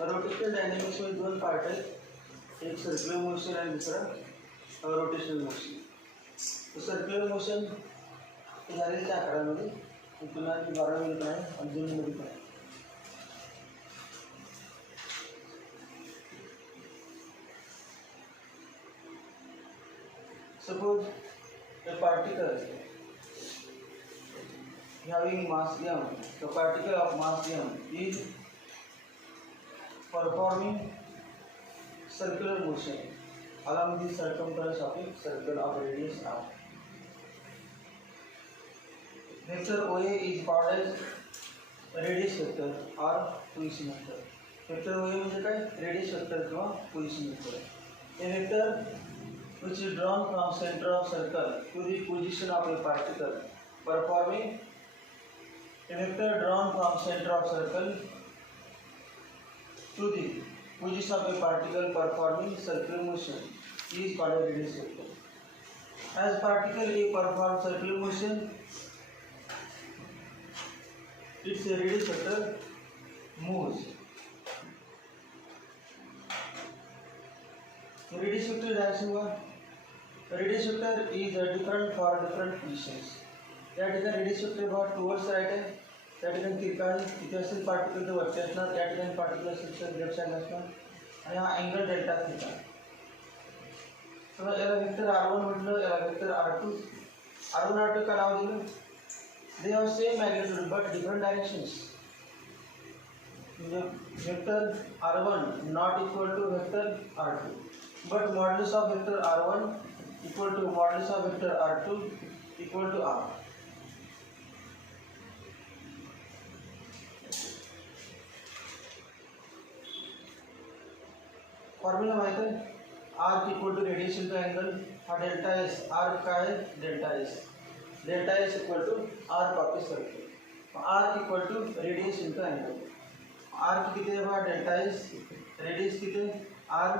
Rotational dynamics में दोन part आहेत, एक सर्क्युलर मोशन आणि दुसरा रोटेशनल मोशन. तो सर्क्युलर मोशन झालेलं त्या आकड्यामध्ये पुन्हा 12वीमध्ये पण आहे आणि जूनमध्ये पण आहे. Suppose a particle having mass m, the particle of mass m is performing circular motion along the circumference of a circle of radius r. Vector OA is called as radius vector or position vector. Vector OA म्हणजे काय? Radius vector किंवा position vector. A vector which is drawn from center of circle to the position of a particle performing a vector drawn from center of circle to the position of a particle performing circular motion is called a radius vector. As particle A performs circular motion, its radius vector moves. Radius vector direction what? Radius vector is different for different positions. या ठिकाणी radius vector बहुत towards right आहे, त्या ठिकाणी तिरका आहे, इथे असेल particle तर वरती असणार, या ठिकाणी पार्टिकल असेल तर लेफ्ट साईडला असणार आणि हा अँगल डेल्टा थीटा. तर याला वेक्टर r1 म्हटलं, याला वेक्टर r2. r1 r2 का नाव दिलं? They have same magnitude but different directions. म्हणजे vector r1 not equal to vector r2, but modulus of vector r1 equal to modulus of vector r2 equal to r. Formula माहित आहे, r equal to radius into angle, हा delta s, r काय आहे? Delta s. Delta s equal to r copy circle, r equal to radius into angle. r किती आहे? हा delta s, radius किती आहे? r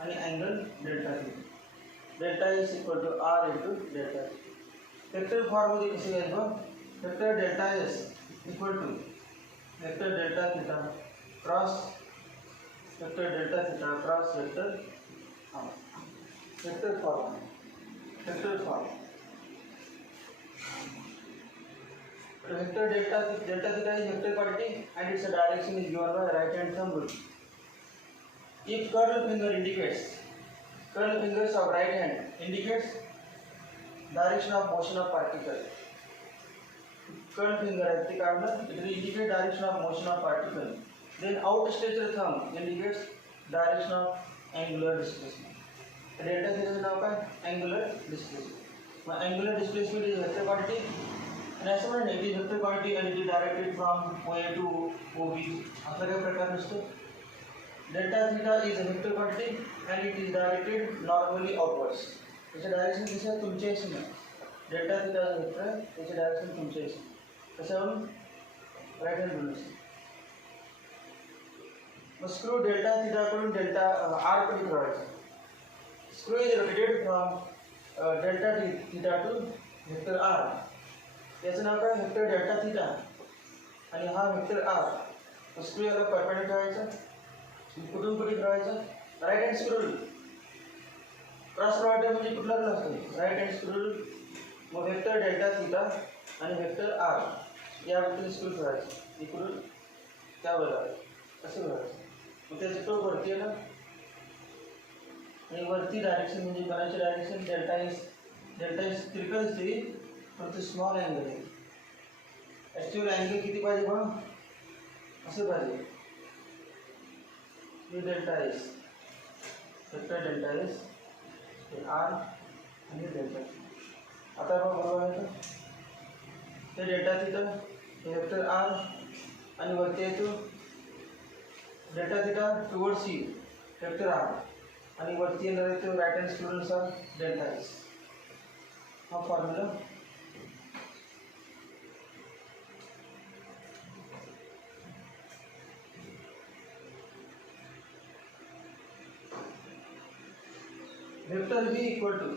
आणि angle delta theta. Delta s equal to r into delta theta. Vector form मध्ये कसे आहे बघ, vector delta s equal to vector delta theta cross vector delta theta cross vector r. Vector form vector delta theta is vector quantity and its direction is given by right hand thumb rule. If curl fingers of right hand indicates direction of motion of particle. Curl finger है क्या मतलब? It will indicate direction of motion of particle. Then outstretched thumb indicates direction of angular displacement. Delta theta का नाम क्या? Angular displacement. Angular displacement is vector quantity. And as well, it is vector quantity and it is directed from OA to OB. असा क्या प्रकार नसतो? Delta theta is a vector quantity and it is directed normally outwards. त्याचे direction कसे आहे? तुमच्या हिशोबाने. Delta theta vector आहे, त्याचे डायरेक्शन तुमच्या हिशोबाने. कशावरून? राईट हँड रूल असते. मग स्क्रू डेल्टा थीटाकडून डेल्टा आर कडे ठेवायचा. Screw is rotated from delta theta to vector R. याचं नाव काय? वेक्टर डेल्टा थीटा आणि हा वेक्टर आर. स्क्रू याला परपेंडिक्युलर ठेवायचा. कुठून कुठे ठेवायचा? Right hand screw rule. Cross product म्हणजे कुठला रूल असतो? Right hand screw rule. मग वेक्टर डेल्टा थीटा आणि वेक्टर आर यावरती स्क्रू ठेवायचं. इकडून त्यावर असं ठेवायचं. मग त्याचं टोक वरती आहे ना, आणि वरती डायरेक्शन म्हणजे बनायची direction delta S. Delta S तिरकं असते पण ते स्मॉल अँगल आहे. ॲक्च्युअल अँगल किती पाहिजे बघ, असं पाहिजे. हे delta S, vector delta S, हे आर आणि डेल्टा. आता बघ बरोबर आहे का? हे डेल्टा थीटा, हे वेक्टर आर आणि वरती येतो delta theta toward C vector R आणि वरती येणार येतो राईट हँड स्क्रूनुसार डेल्टा एस. हा formula. Vector V equal to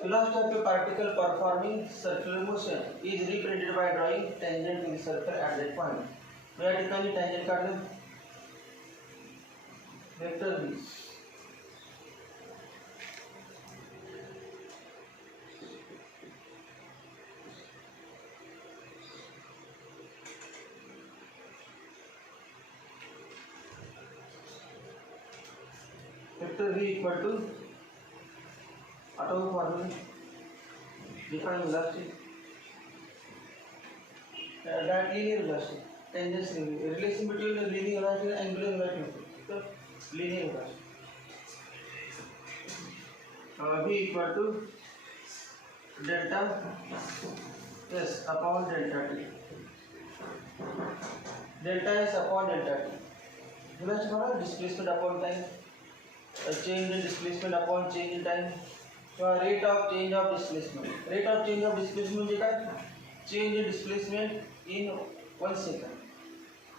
velocity of a particle performing circular motion is represented by drawing tangent to the circle at that point. या ठिकाणी tangent काढलं. Vector v equal to atomic formula define velocity that linear velocity tangential relation between the linear velocity and angular velocity so linear velocity v equal to delta s upon delta t delta s upon delta t velocity for displacement upon time change in displacement upon change in time so rate of change of displacement म्हणजे काय change in displacement in 1 second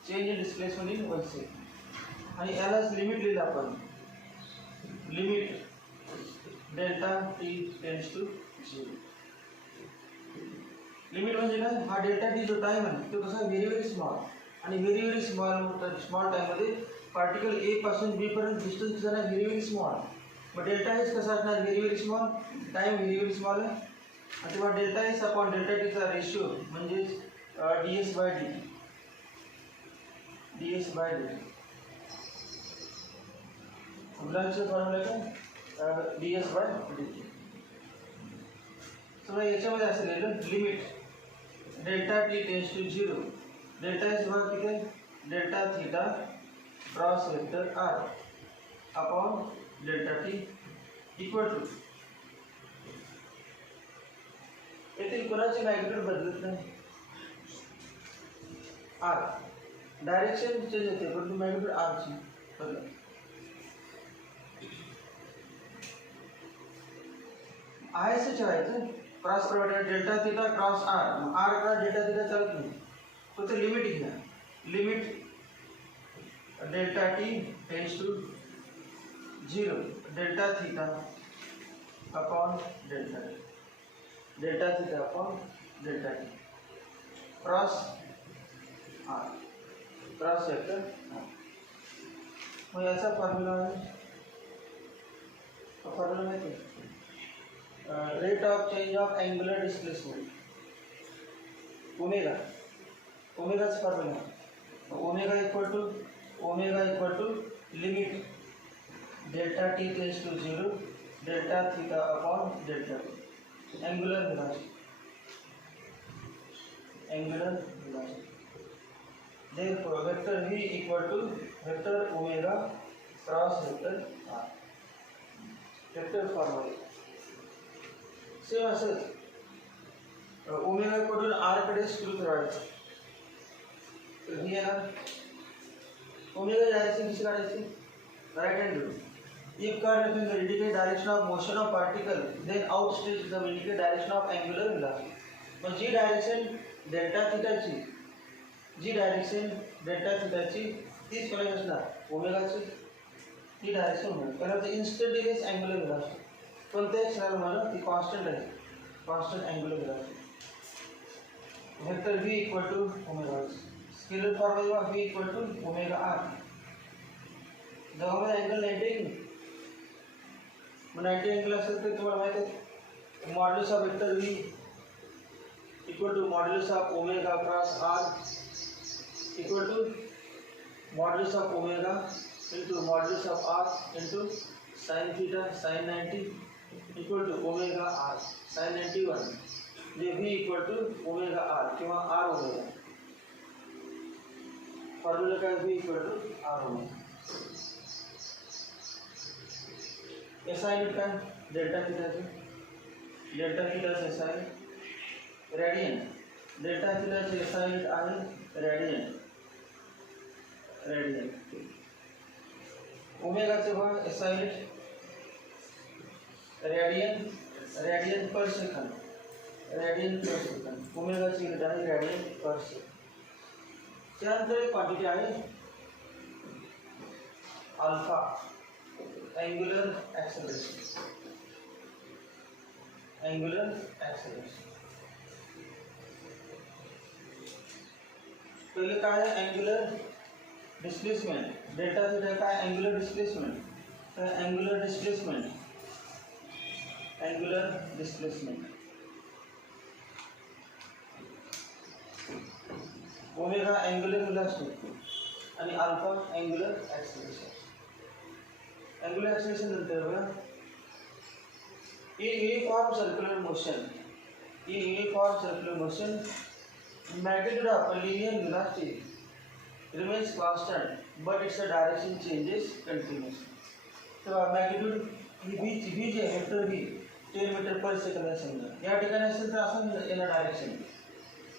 change in displacement in 1 second आणि यालाच limit लिहिलं आपण limit delta t tends to 0 limit म्हणजे काय हा delta t जो टाइम आहे तो कसा व्हेरी स्मॉल आणि व्हेरी स्मॉल टाइम मध्ये पार्टिकल ए पासून बी पर्यंत डिस्टन्स किती आहे व्हेरी स्मॉल मग डेल्टा एस कसा असणार very small time very small आहे आणि तेव्हा delta S upon delta T चा रेशियो म्हणजे ds बाय dt उदाहरणार्थ फॉर्म्युला काय ds बाय dt समजा याच्यामध्ये असेल limit delta T tends to 0 delta S बघा किती आहे delta theta cross vector r upon delta T equal to येथे कोणाची मॅग्निट्यूड बदलत नाही r डायरेक्शन चेंज होते परंतु मॅग्निट्यूड r ची बदलत आहे से ठेवायचं cross provided delta theta cross r r का डेल्टा थीटा चालत नाही तो ते लिमिट घ्या limit delta t tends to 0 delta theta upon delta t delta theta upon delta t cross r cross vector मग याचा फॉर्म्युला आहे फॉर्म्युला माहिती आहे rate of change of angular displacement ओमेगाचा formula omega equal to limit delta t tends to 0 delta theta upon delta t angular velocity therefore vector v equal to vector omega cross vector r vector formula same असंच omega कडून r कडे screw करायचं तर ही येणार omega direction कशी काढायची right hand rule if current finger indicate direction of motion of particle then outstage the indicate direction of angular velocity मग जी direction delta थीटाची तीच कोणाची असणार ओमेगाची ती डायरेक्शन होणार कारण ते इंस्टंटेनियस अँग्युलर वेलोसिटी कोणत्याही क्षणाला म्हणा ती कॉन्स्टंट आहे constant angular velocity vector v equal to omega scalar formula v equal to omega r जेव्हा अँगल 90 90 अँगल असेल तर तुम्हाला माहिती आहे modulus of vector v equal to modulus of omega cross r equal to modulus of omega into modulus of r into sine theta sine 90 equal to omega r sine 91 जे v equal to omega r किंवा r omega formula काय v equal to r omega SI unit काय delta theta SI radian delta theta SI unit आहे radian omega चे भाग SI unit radian per second omega ची unit आहे radian per second त्यानंतर एक क्वांटिटी आहे अल्फा angular acceleration पहले काय आहे डिस्प्लेसमेंट डेल्टा थीटा काय अँग्युलर डिस्प्लेसमेंट तर angular displacement omega angular velocity आणि अल्फा अँग्युलर ॲक्सेलरेशन नंतर बघा in uniform circular motion magnitude of a linear velocity remains constant but its direction changes continuously. So magnitude v जे vector v 10 metre per second आहे समजा या ठिकाणी असेल तर असं येणार डायरेक्शन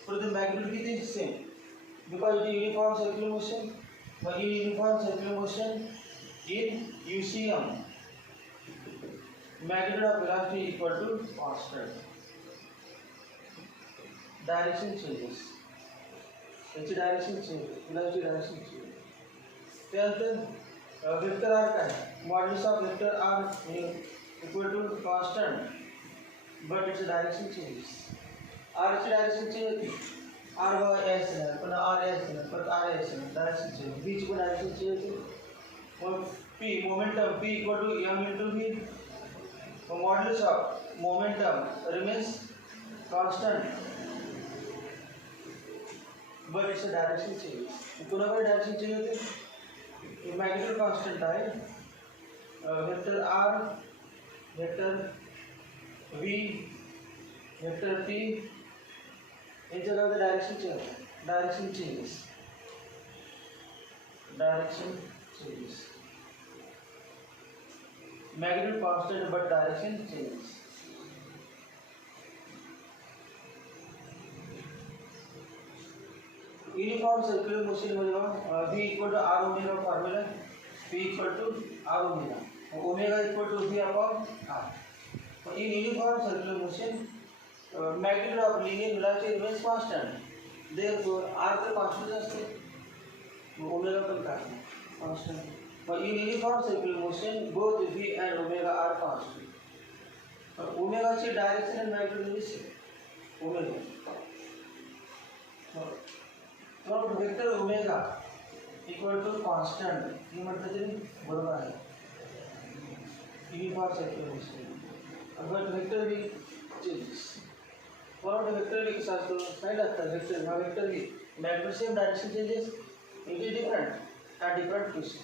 परंतु मॅग्निट्यूड किती same because it uniform circular motion in uniform circular motion in UCM magnitude of velocity equal to constant direction changes याची direction change velocity direction change त्यानंतर वेक्टर r काय modulus of vector r equal to constant but its direction changes r ची direction change होती r व s पण r s पण r s direction change b ची पण डायरेक्शन चेंज होती P momentum P equal to m into v. The modulus of momentum remains constant, but its direction changes. कोणाकडे direction change होते magnitude constant आहे vector r vector v vector p यांच्या जगामध्ये direction change magnitude constant but direction changes. Uniform circular motion मध्ये v equal to r omega formula v equal to r omega omega equal to v upon r. In uniform circular motion magnitude of linear velocity remains constant. Therefore r तर constant असते omega पण काय constant. But in uniform circular motion, both v and omega are constant. Omega ची direction and magnitude is omega. So vector omega equal to constant. ये मतलब तरी बरोबर आहे. Uniform circular motion. But vector v changes. और vector v के साथ तो side आता है vector ना vector v magnitude same direction changes. It is different at different places.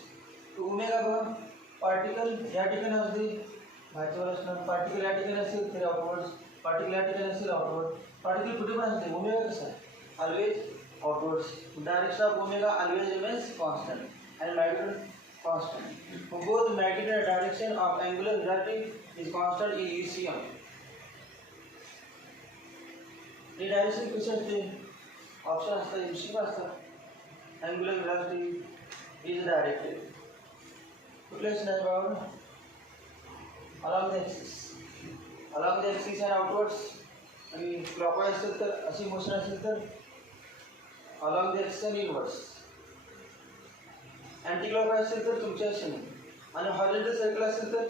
तो ओमेगा बघा पार्टिकल या ठिकाणी असते बाहेरच्या असणार पार्टिकल या ठिकाणी असेल तर आउटवर्ड्स पार्टिकल या ठिकाणी असेल आउटवर्ड पार्टिकल कुठे पण असते ओमेगा कसा आहे always outwards direction of omega always remains constant and magnitude constant for both magnitude and direction of angular velocity is constant in UCM हे डायरेक्शन कसे असते ऑप्शन असतात UCM असतात angular velocity is directed place about along the axis and outwards आणि clockwise असेल तर अशी motion असेल तर along the axis and inwards anti clockwise असेल तर तुमच्या दिशेने आणि हॉरिझॉन्टल सर्कल असेल तर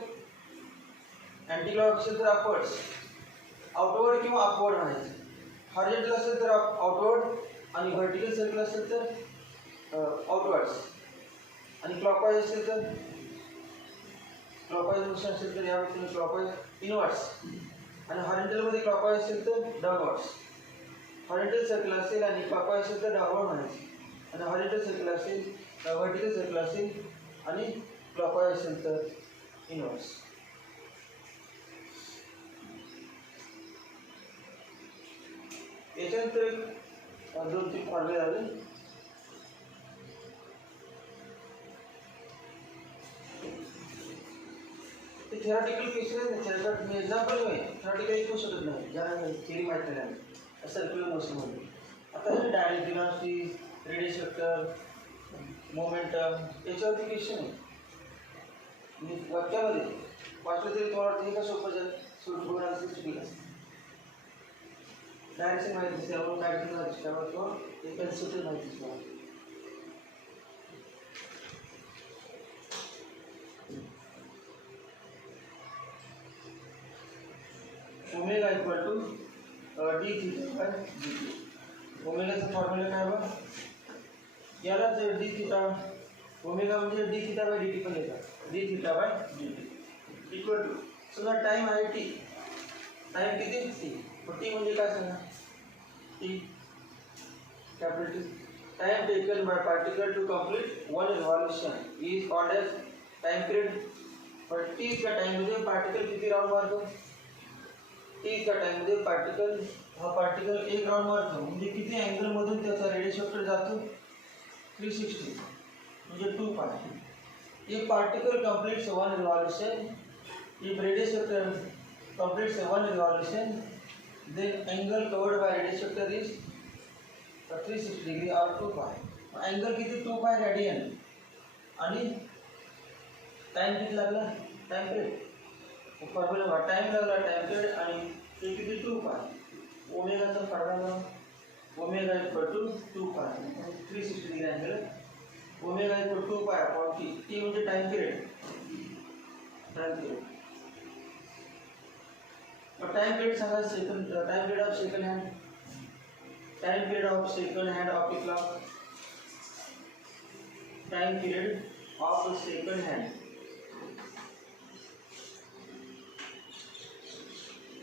अँटी क्लॉक असेल तर अपवर्ड्स आउटवर्ड किंवा अपवर्ड म्हणायचं हॉरिझॉन्टल असेल तर आउटवर्ड आणि व्हर्टिकल सर्कल असेल तर आउटवर्ड्स आणि क्लॉकवाइज असेल तर क्लॉकवाइज मोशन असेल तर या व्यक्तीने क्लॉकवाइज इनवर्ड्स आणि हॉरिझॉन्टलमध्ये क्लॉकवाइज असेल तर डाऊनवर्ड्स हॉरिझॉन्टल सर्कल असेल आणि क्लॉकवाइज असेल तर डाऊनवर्ड म्हणायचे आणि हॉरिझॉन्टल सर्कल असेल व्हर्टिकल सर्कल असेल आणि क्लॉकवाइज असेल तर इनवर्ड्स याच्यानंतर 2-3 फॉर्म्युले आले थियोरेटिकल क्वेश्चन आहे त्याच्यात मी एक्झाम्पल नाही थियोरेटिकल लिहू शकत नाही ज्याला थिअरी माहिती नाही सर्क्युलर मोशनमध्ये आता हे direct velocity radius vector momentum याच्यावरती क्वेश्चन आहे मी वाक्यामध्ये वाचलं तरी तुम्हाला हे का सोपं जाईल सोडून असेल चुकीला डायरेक्शन माहिती असते आपण काय करणार त्यावर किंवा एक कन्सेप्ट माहिती तुम्हाला omega equal to d theta by dt ओमेगाचा फॉर्म्युला काय बघ याला डी थीटा ओमेगा म्हणजे डी थीटा बाय dt पण येतात, d theta by dt equal to समजा टाइम आहे टी, टाइम किती टी, टी म्हणजे काय सांगा, T capital T, time taken by particle to complete one revolution is called as time period. पण T च्या टाइम मध्ये पार्टिकल किती राउंड मारतो, टी च्या टाइम मध्ये पार्टिकल हा पार्टिकल एक राउंड मारतो म्हणजे किती अँगल मधून त्याचा रेडियस वेक्टर जातो 360 म्हणजे 2 पाय. If particle completes one revolution, if radius vector completes one revolution, then angle covered by radius vector is 360 degree or 2 pi. Angle किती 2 pi radian आणि टाइम किती लागला, टाइम पिरियड फॉर्म्युला बघा, टाइम लागला, time period आणि ते किती 2 pi. ओमेगाचा formula omega equal to 2 pi 360 degree angle, omega equal 2 pi upon T, T म्हणजे time period, time period. Time period सांगा second, time period of second hand, time period of second hand of the clock, time period of second hand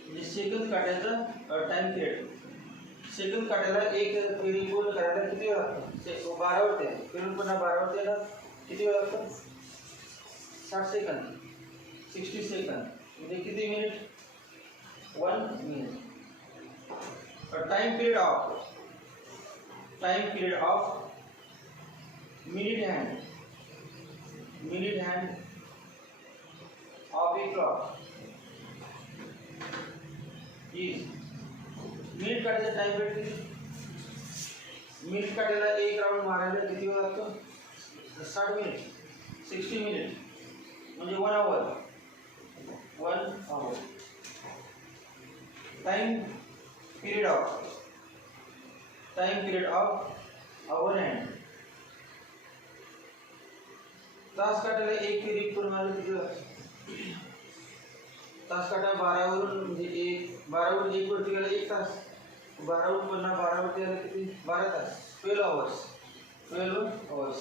म्हणजे second काढायचा time period, second काढायला एक फेरी पूर्ण करायला किती वेळ लागतो, 12 होते, फिरून पुन्हा 12 होते ना किती वेळ लागतो, 60 सेकंद, 60 सेकंद म्हणजे किती minute, 1 minute. Time period of minute hand of a clock is, minute काढायचा टाइम पिरियड किती, मिनिट काढायला एक राउंड मारायला किती वेळ लागतो, 60 मिनिट, 60 मिनिट म्हणजे 1 hour, 1 hour. Time period of hour hand, तास काढायला एक फेरी पूर्ण मारायला किती वेळ, तास काटा 12 वरून म्हणजे 12 वरून 1 वरती गेला 1 तास, 12 वरून पुन्हा 12 वरती गेला किती, 12 तास, 12 आवर्स, 12 आवर्स.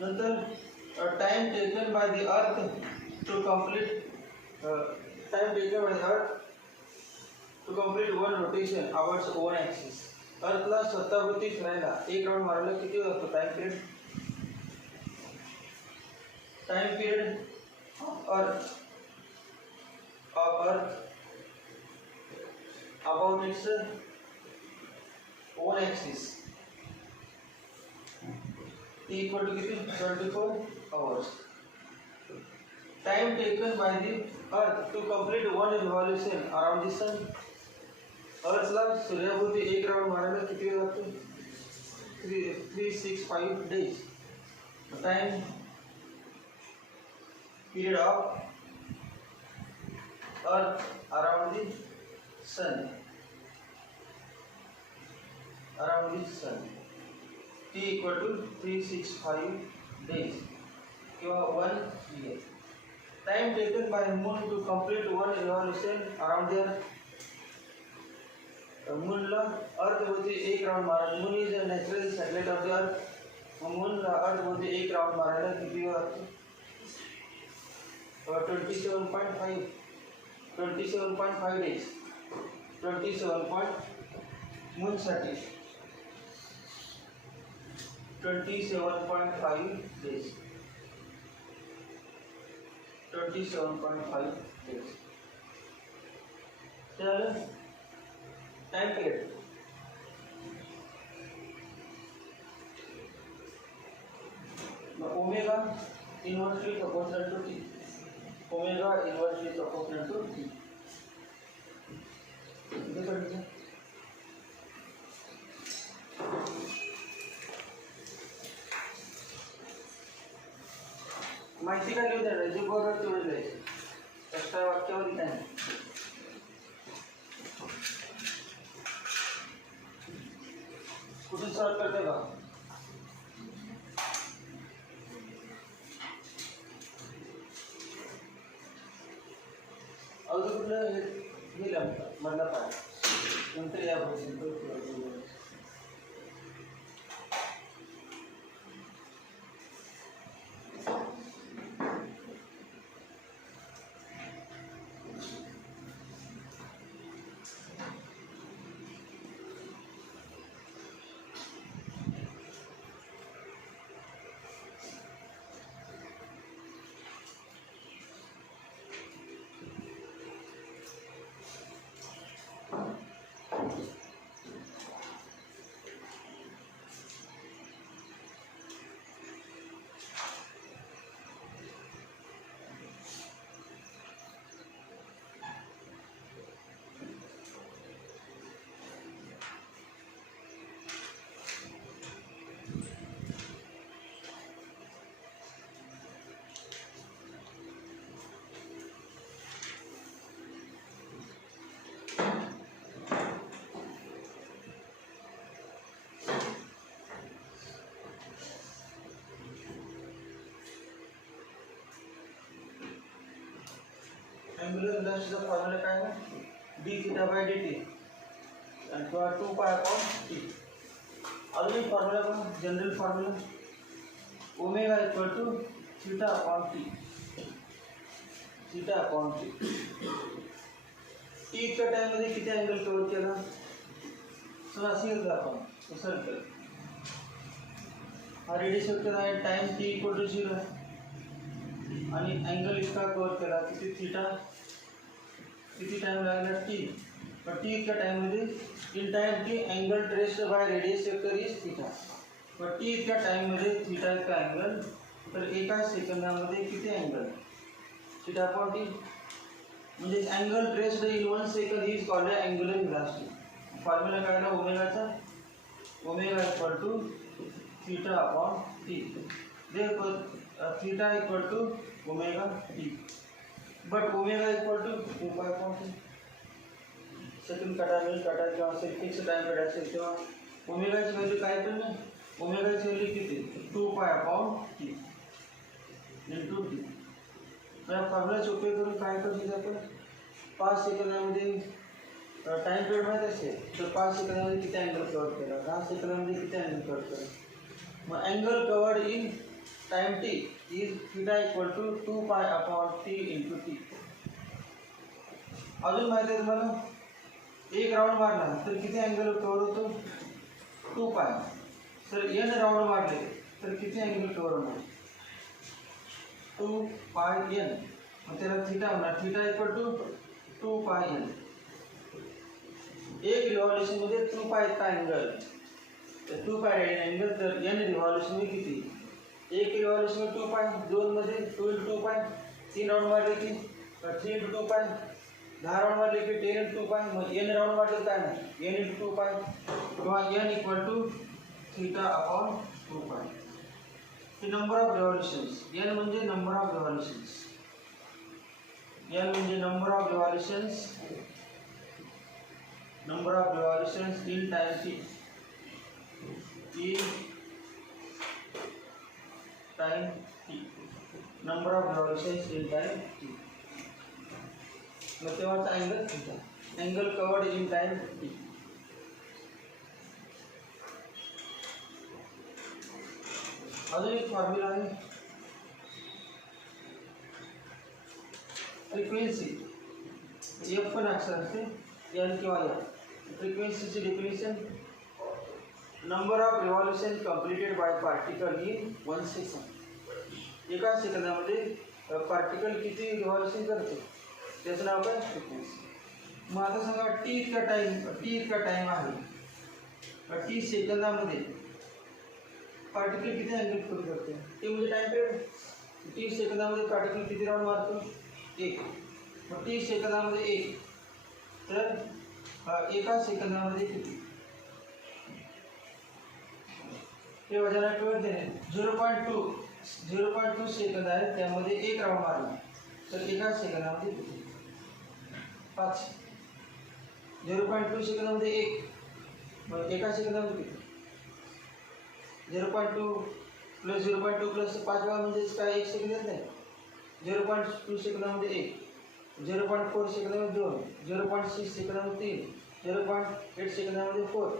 नंतर time taken by the earth to complete, time taken by the earth to complete one rotation about own axis, अर्थला स्वतःभोवती फिरायला एक राउंड मारायला किती वेळ लागतो, time period, time period Earth about its own axis T equal to 24 hours. Time taken by the Earth to complete one revolution around the sun. Earthला सूर्याभोवती एक राउंड मारायला किती वेळ लागतो, 365 days. Time period of Earth around the sun, T equal to 365 days किंवा 1 year. Time taken by moon to complete one revolution around the earth. मूनला अर्थ भोवती एक राउंड मारायला, moon is a natural satellite of the earth, मूनला अर्थ भोवती एक round मारायला किती वेळ लागतो, 27.5 days, 27 मूनसाठी 27.5 days, 27.5 days. चलो time period omega inversely proportional to T, omega inversely proportional to T. माहिती का लिहू द्या, जे बरोबर तेवढे लिहायचे, एक्स्ट्रा वाक्यावर लिहिता नाही. कुठे सॉल्व करते का, अजून कुठलं लिहिलं मधला पाय नंतर या सिंग्युलर वेलोसिटीचा फॉर्म्युला काय आहे D theta bye d t आणि किंवा 2 पाय अपॉन टी. अजून एक फॉर्म्युला बघा, general formula omega equal to theta upon T. Theta upon T. T इतक्या टाइममध्ये किती अँगल कव्हर केला सो असे घेतलं आपण सर्कल. हा रेडियस वेक्टर आहे, टाइम टी इक्वल टू 0 आहे आणि अँगल इतका कव्हर केला किती थीटा, किती टाइम लागला टी. पण टी इतक्या टाइममध्ये in time T angle traced by radius vector is theta. पण टी इतक्या टाइममध्ये थीटा इतका अँगल, तर एका सेकंदामध्ये किती अँगल थीटा अपॉन टी. म्हणजे angle traced in 1 second is called angular velocity. Formula काय आहे ओमेगाचा, omega equal to theta upon T. Therefore theta equal to omega T. But omega equal to 2 pi upon T. Second काटा, minute काटा किंवा fix time काटा असेल तेव्हा ओमेगाची value काय पण नाही. ओमेगाची व्हॅल्यू किती 2 pi upon T into T. या फॉर्म्युलाचा उपयोग करून काय करू आपण 5 सेकंदामध्ये टाइम पिरियड माहीत असेल तर 5 सेकंदामध्ये किती अँगल कव्हर केला, 10 सेकंदामध्ये किती अँगल कव्हर केला. मग angle covered in time T is theta equal to 2 pi upon T into T. अजून माहिती आहे तुम्हाला एक राऊंड मारला तर किती अँगल कव्हर होतो 2 पाय. तर n राऊंड मारले तर किती अँगल कव्हर होणार 2 पाय n. मग त्याला थीटा होणार, थीटा इक्वल टू 2 पाय n. एक रिव्हॉल्यूशन मध्ये 2 पाय इतका अँगल, 2 पाय रेडियन अँगल, तर n रिव्हॉल्यूशन मध्ये किती, एक रिव्हॉल्यूशन मध्ये 2 पाय, 2 मध्ये 2 × 2 पाय, 3 राऊंड मारले की 3 × 2 पाय, 10 राऊंड मारले की 10 × 2 पाय. मग n राऊंड मारले काय नाही n × 2 पाय किंवा n equal to theta upon 2 pi. हे नंबर ऑफ रिव्हॉल्यूशन्स, n म्हणजे नंबर ऑफ रिव्हॉल्यूशन्स, n म्हणजे number of revolutions, number of revolutions in time t, in time t, number of revolutions in time t. मग तेव्हाचा angle theta, angle covered in time t. अजून एक formula आहे frequency, F पण अक्षर असते n किंवा f. फ्रिक्वेन्सीची definition number of revolution completed by particle in 1 second. एका सेकंदामध्ये पार्टिकल किती रिव्हॉल्यूशन करते त्याचं नाव काय फ्रिक्वेन्सी. मग आता सांगा टी इतका टाइम आहे, टी सेकंदामध्ये पार्टिकल किती अँगल करू करते ते म्हणजे टाइम पिरियड. टी सेकंदामध्ये पार्टिकल किती राऊंड मारतो 1. मग टी सेकंदामध्ये 1 तर एका सेकंदामध्ये किती हे वजाला कळते 0.2 सेकंद आहे, त्यामध्ये 1 राऊंड मारला तर एका सेकंदामध्ये किती 5. 0.2 सेकंदामध्ये 1, मग एका सेकंदामध्ये किती 0.2 प्लस 0.2 प्लस 5 म्हणजेच काय 1 सेकंद येत नाही. 0.2 सेकंदामध्ये 1, 0.4 सेकंदामध्ये 2, 0.6 सेकंदामध्ये 3, 0.8 सेकंदामध्ये 4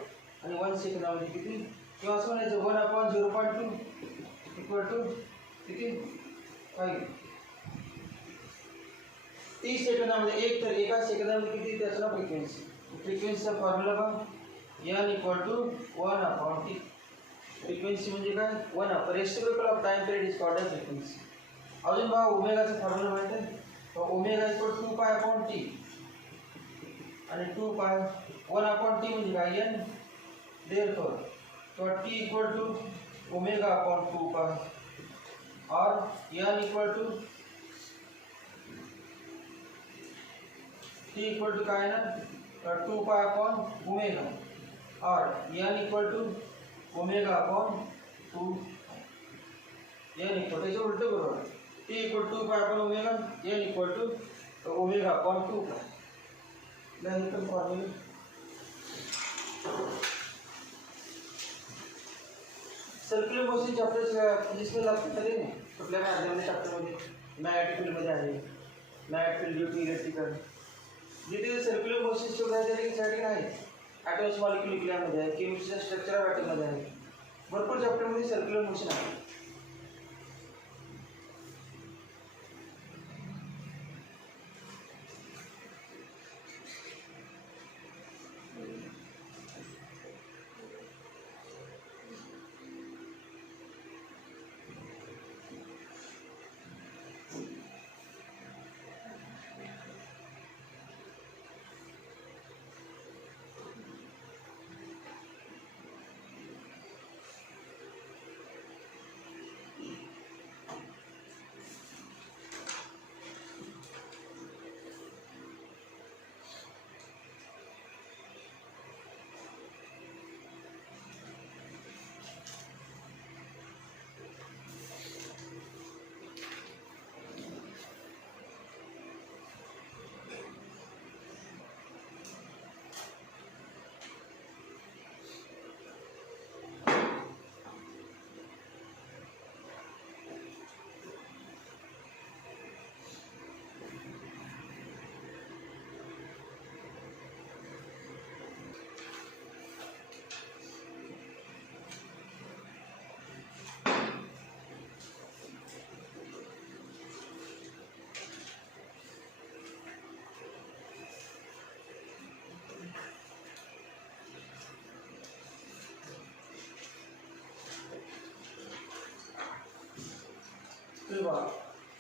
आणि 1 सेकंदामध्ये किती किंवा असं म्हणायचं 1/0.2 इक्वल टू किती 5. 30 सेकंदामध्ये 1 तर एका सेकंदामध्ये किती त्याचं नाव फ्रिक्वेन्सी. फ्रिक्वेन्सीचा फॉर्म्युला बघा n equal to 1/t. Frequency म्हणजे काय 1 reciprocal of time period is called as frequency. अजून बघा ओमेगाचा फॉर्म्युला माहिती आहे, omega equal 2 pi upon T आणि 2 पाय 1/t म्हणजे काय n. देयरफॉर किंवा T equal to omega upon 2 pi और n equal to T equal to काय ना 2 पाय अपॉन ओमेगा और n equal to omega upon 2. n equal त्याच्या उलट बरोबर T equal 2 pi upon omega, n equal to omega upon 2 pi. नाही पण formula circular motion chapter फिजिक्समध्ये लागतं तरी नाही कुठल्या माध्यमामध्ये चॅप्टरमध्ये मॅग्नेटिक फील्डमध्ये आहे मॅट field due to electric current. जिथे सर्क्युलर मोशन शोधायसाठी आहे. ॲटॉम्स मॉलिक्यूल न्यूक्लियामध्ये आहे, केमिस्ट्रीच्या स्ट्रक्चर ऑफ ॲटममध्ये आहे. भरपूर चॅप्टरमध्ये सर्क्युलर मोशन आहे.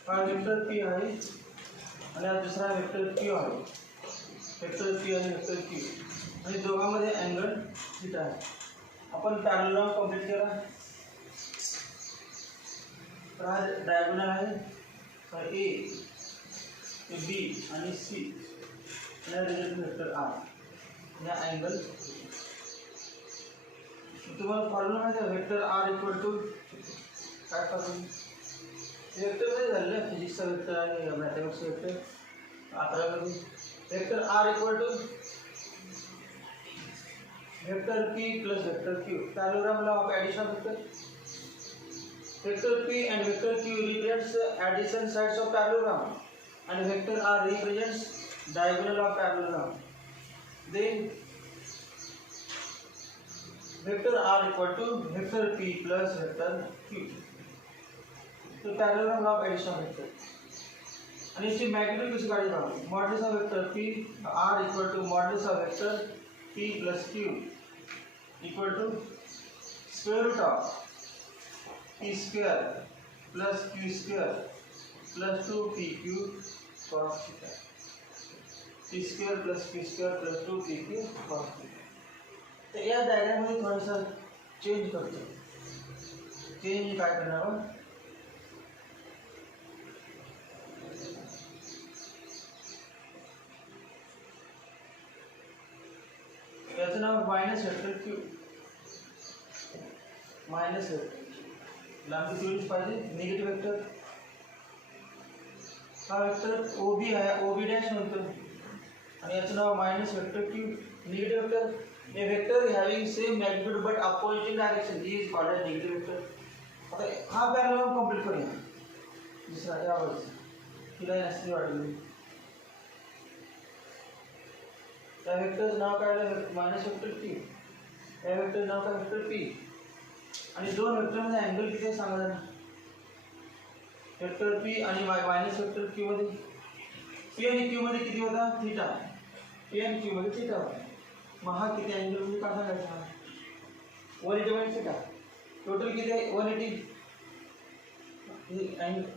हा वेक्टर पी आहे आणि हा दुसरा वेक्टर क्यू आहे. वेक्टर पी आणि वेक्टर क्यू आणि दोघांमध्ये अँगल थीटा आहे. आपण पॅरलॉग कंप्लीट केला. तर हा डायगोनल आहे. तर ए बी आणि सी आणि रिजल्ट वेक्टर आर या अँगल. तुम्हाला फॉर्म्युला माहिती आहे वेक्टर आर इक्वल टू काय फॉर्म्युला वेक्टर मध्ये झालं फिजिक्सचा वेक्टर आणि मॅथमॅटिक्सचा वेक्टर 11 मध्ये. Vector R equal to vector P plus vector Q. Parallelogram law of addition vector. Vector P and vector q represents adjacent sides of parallelogram and vector r represents diagonal of parallelogram. Then vector r equal to vector p plus vector q. तो parallelogram law of addition vector. आणि इसकी magnitude किसी काढली जाऊ. Modulus of vector p r equal to modulus of vector p plus q equal to square root of p square plus q square plus 2pq cos theta. p square plus q square plus 2pq cos theta. तो या diagram मध्ये थोडासा change करतो. Change काय करणार आहोत. याचं नाव minus vector Q. Minus vector लांबी तेवढीच पाहिजे. निगेटिव्ह वेक्टर हा वेक्टर ओबी आहे. ओबी डॅश म्हणतो आणि याचं नाव minus vector Q. Negative vector a vector having same magnitude but opposite direction is called as negative vector. आता हा पॅरलॉग कंप्लीट करूया. दुसरा यावर ही लाईन असली वाटली. त्या वेक्टरचं नाव काय आहे मायनस वेक्टर क्यू. या वेक्टरचं नाव काय वेक्टर पी. आणि दोन वेक्टरमध्ये अँगल किती आहे सांगा जरा. वेक्टर पी आणि मायनस वेक्टर क्यू मध्ये पी आणि क्यू मध्ये किती होता थीटा. पी आणि क्यू मध्ये थीटा होता. मग हा किती अँगल म्हणजे काय सांगायचा 180 मायनस थीटा. टोटल किती आहे 180.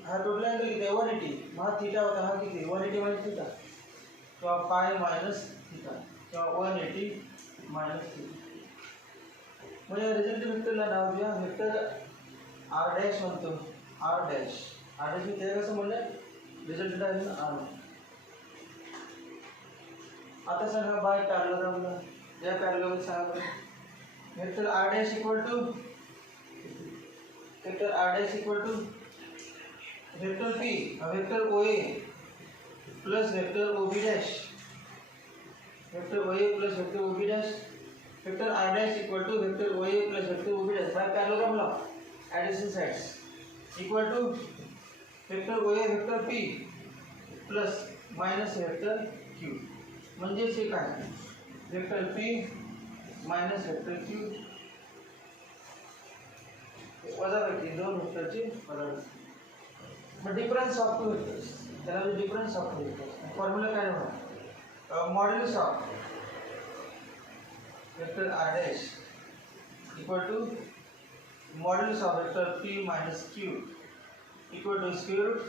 हा टोटल अँगल किती आहे 180. मग हा थीटा होता. हा किती 180 मायनस थीटा किंवा पाय मायनस थीटा किंवा 180 मायनस थीटा. म्हणजे रिझल्ट वेक्टरला नाव द्या वेक्टर आर डॅश म्हणतो. आर डॅश आर डॅश ते कसं म्हणलं रिझल्ट डॅश आर. आता सांगा बाय पॅरलॉग्रामला. या पॅरलॉग्राम सांगा vector R dash equal to vector R dash equal to vector P vector O A plus vector O B dash. Vector O A plus vector O B dash. Vector R dash equal to vector O A plus vector O B dash by parallelogram law addition sides equal to vector O A vector P plus minus vector Q, म्हणजेच हे काय vector P minus vector Q वजाबाकी दोन वेक्टरची वजाबाकी. मग difference of two vectors, त्याला difference of two vectors formula काय होणार, modulus of vector R dash equal to modulus of vector P minus Q equal to square root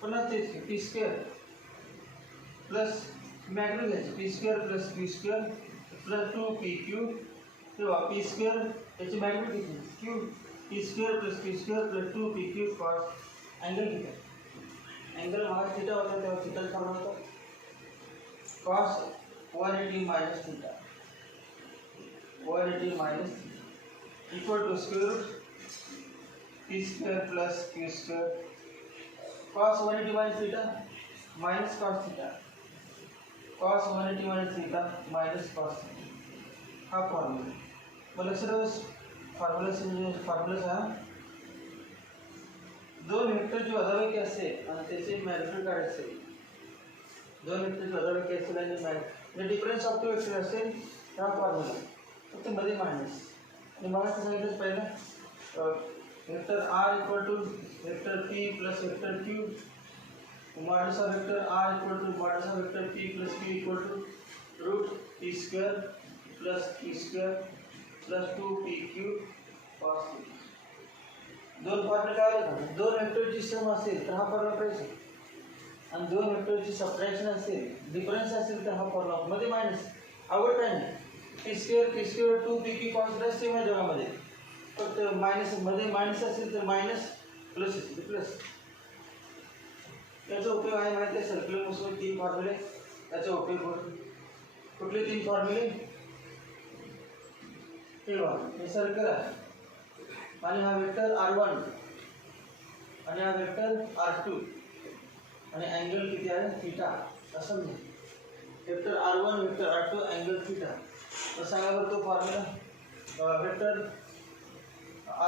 पुन्हा तेच पी स्क्वेअर प्लस मॅग्निट्यूड घ्यायची P square plus Q square plus 2pq तेव्हा P square याची magnitude किती Q P square plus Q square plus 2pq cos angle किती, angle मागं theta होता तेव्हा थिटा फॉर्म होता cos 180 minus theta 180 minus equal to square root P square plus Q square cos 180 minus theta minus cos theta cos 180 minus theta minus cos theta हा formula. मग लक्षात formula हा दोन वेक्टरची वजाबाकी असेल आणि त्याचे मॅग्निट्यूड काढायचे, दोन वेक्टरची वजाबाकी असेल आणि म्हणजे डिफरन्स ऑफ टू वेक्टर असेल हा फॉर्म्युला फक्त मध्ये मायनस. आणि मला सांगितलं पहिलं vector R equal to vector P plus vector Q modulus of vector R equal to modulus of vector P plus Q equal to root P square plus Q square plus 2pq cos theta. दोन formula काय होतात, दोन वेक्टरची सम असेल तर हा formula पाहिजे आणि दोन वेक्टरची सबट्रॅक्शन असेल डिफरन्स असेल तर हा फॉर्म्युला मध्ये मायनस. आवड काय नाही P square 2pq cos theta same आहे दोघांमध्ये, फक्त मायनस मध्ये मायनस असेल तर मायनस प्लस असेल तर प्लस. त्याचा उपयोग आहे माहिती आहे सर्क्युलर मोशनमध्ये तीन फॉर्म्युले, त्याचा उपयोग होतो. कुठले तीन फॉर्म्युले, हे सर्कल आहे आणि हा वेक्टर r1 आणि हा वेक्टर r2 आणि अँगल किती आहे थीटा असं म्हणजे vector r1 vector r2 angle theta. तर सांगा बरं तो formula vector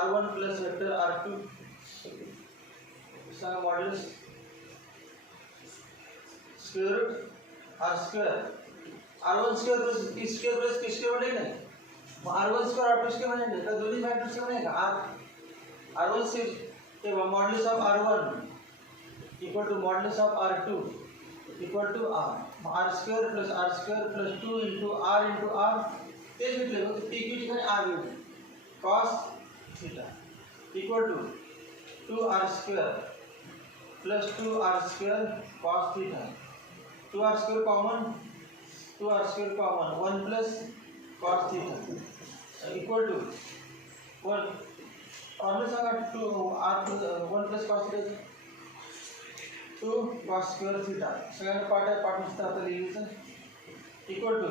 r1 plus vector r2 सांगा modulus square root r square r1 square plus p square plus q square म्हणजे नाही मग r1 स्क्वेअर r2 स्क्वेअर म्हणजे का दोन्ही मॅग्निट्यूड सेम नाही का r1 से तेव्हा modulus of r1 equal to modulus of r2 equal to r मग r square plus 2 into r तेच भेटले मग p q ठिकाणी r भेटले cos theta equal to 2r square plus 2r square cos theta 2r square common 1 plus cos theta equal to 1 formula सांगा 1 plus cos theta 2 cos square theta सगळ्यांना part आहे part नुसतं आता लिहायचं equal to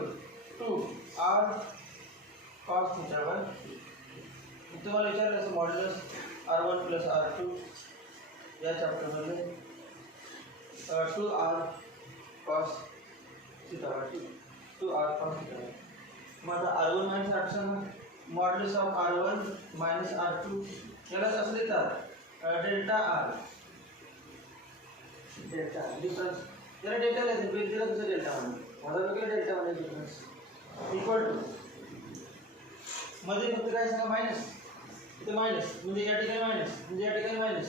2r cos theta one. तुम्हाला विचारलं असं modulus r1 plus r2 या चॅप्टरमध्ये 2r cos theta 2r cos theta. मग आता r1 मायनस r2 सांगा modulus of r1 minus r2 यालाच असं लिहितात डेल्टा r डेल्टा डिफरन्स याला डेल्टा लिहायचं बेरीजला कसं डेल्टा म्हणून माझा वेगळा डेल्टा म्हणजे डिफरन्स इक्वल टू मध्ये फक्त काय सांगा मायनस इथे मायनस म्हणजे या ठिकाणी मायनस म्हणजे या ठिकाणी मायनस.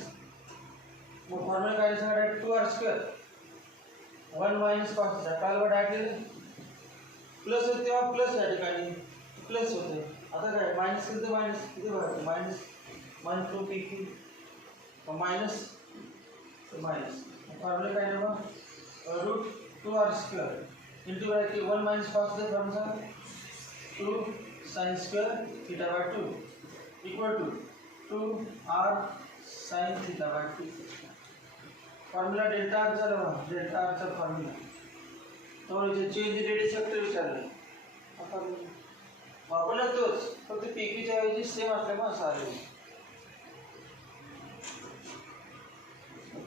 मग फॉर्म्युला काय सांगा direct 2r square 1 minus cos theta काल डायरेक्ट प्लस होते तेव्हा प्लस या ठिकाणी प्लस होते. आता काय मायनस केलं तर मायनस किती बघा minus 2pq minus minus formula काय ना मग रूट 2r स्क्वेअर इंटू काय 1 minus cos theta formula 2 sine square theta by 2 equal to 2r sine theta by 2. Formula delta r चा लावा डेल्टा r चा फॉर्म्युला तो चेंज रेडियस वेक्टर विचारलं वापरला तोच फक्त pq च्या ऐवजी सेम असल्यामुळे असं आलं.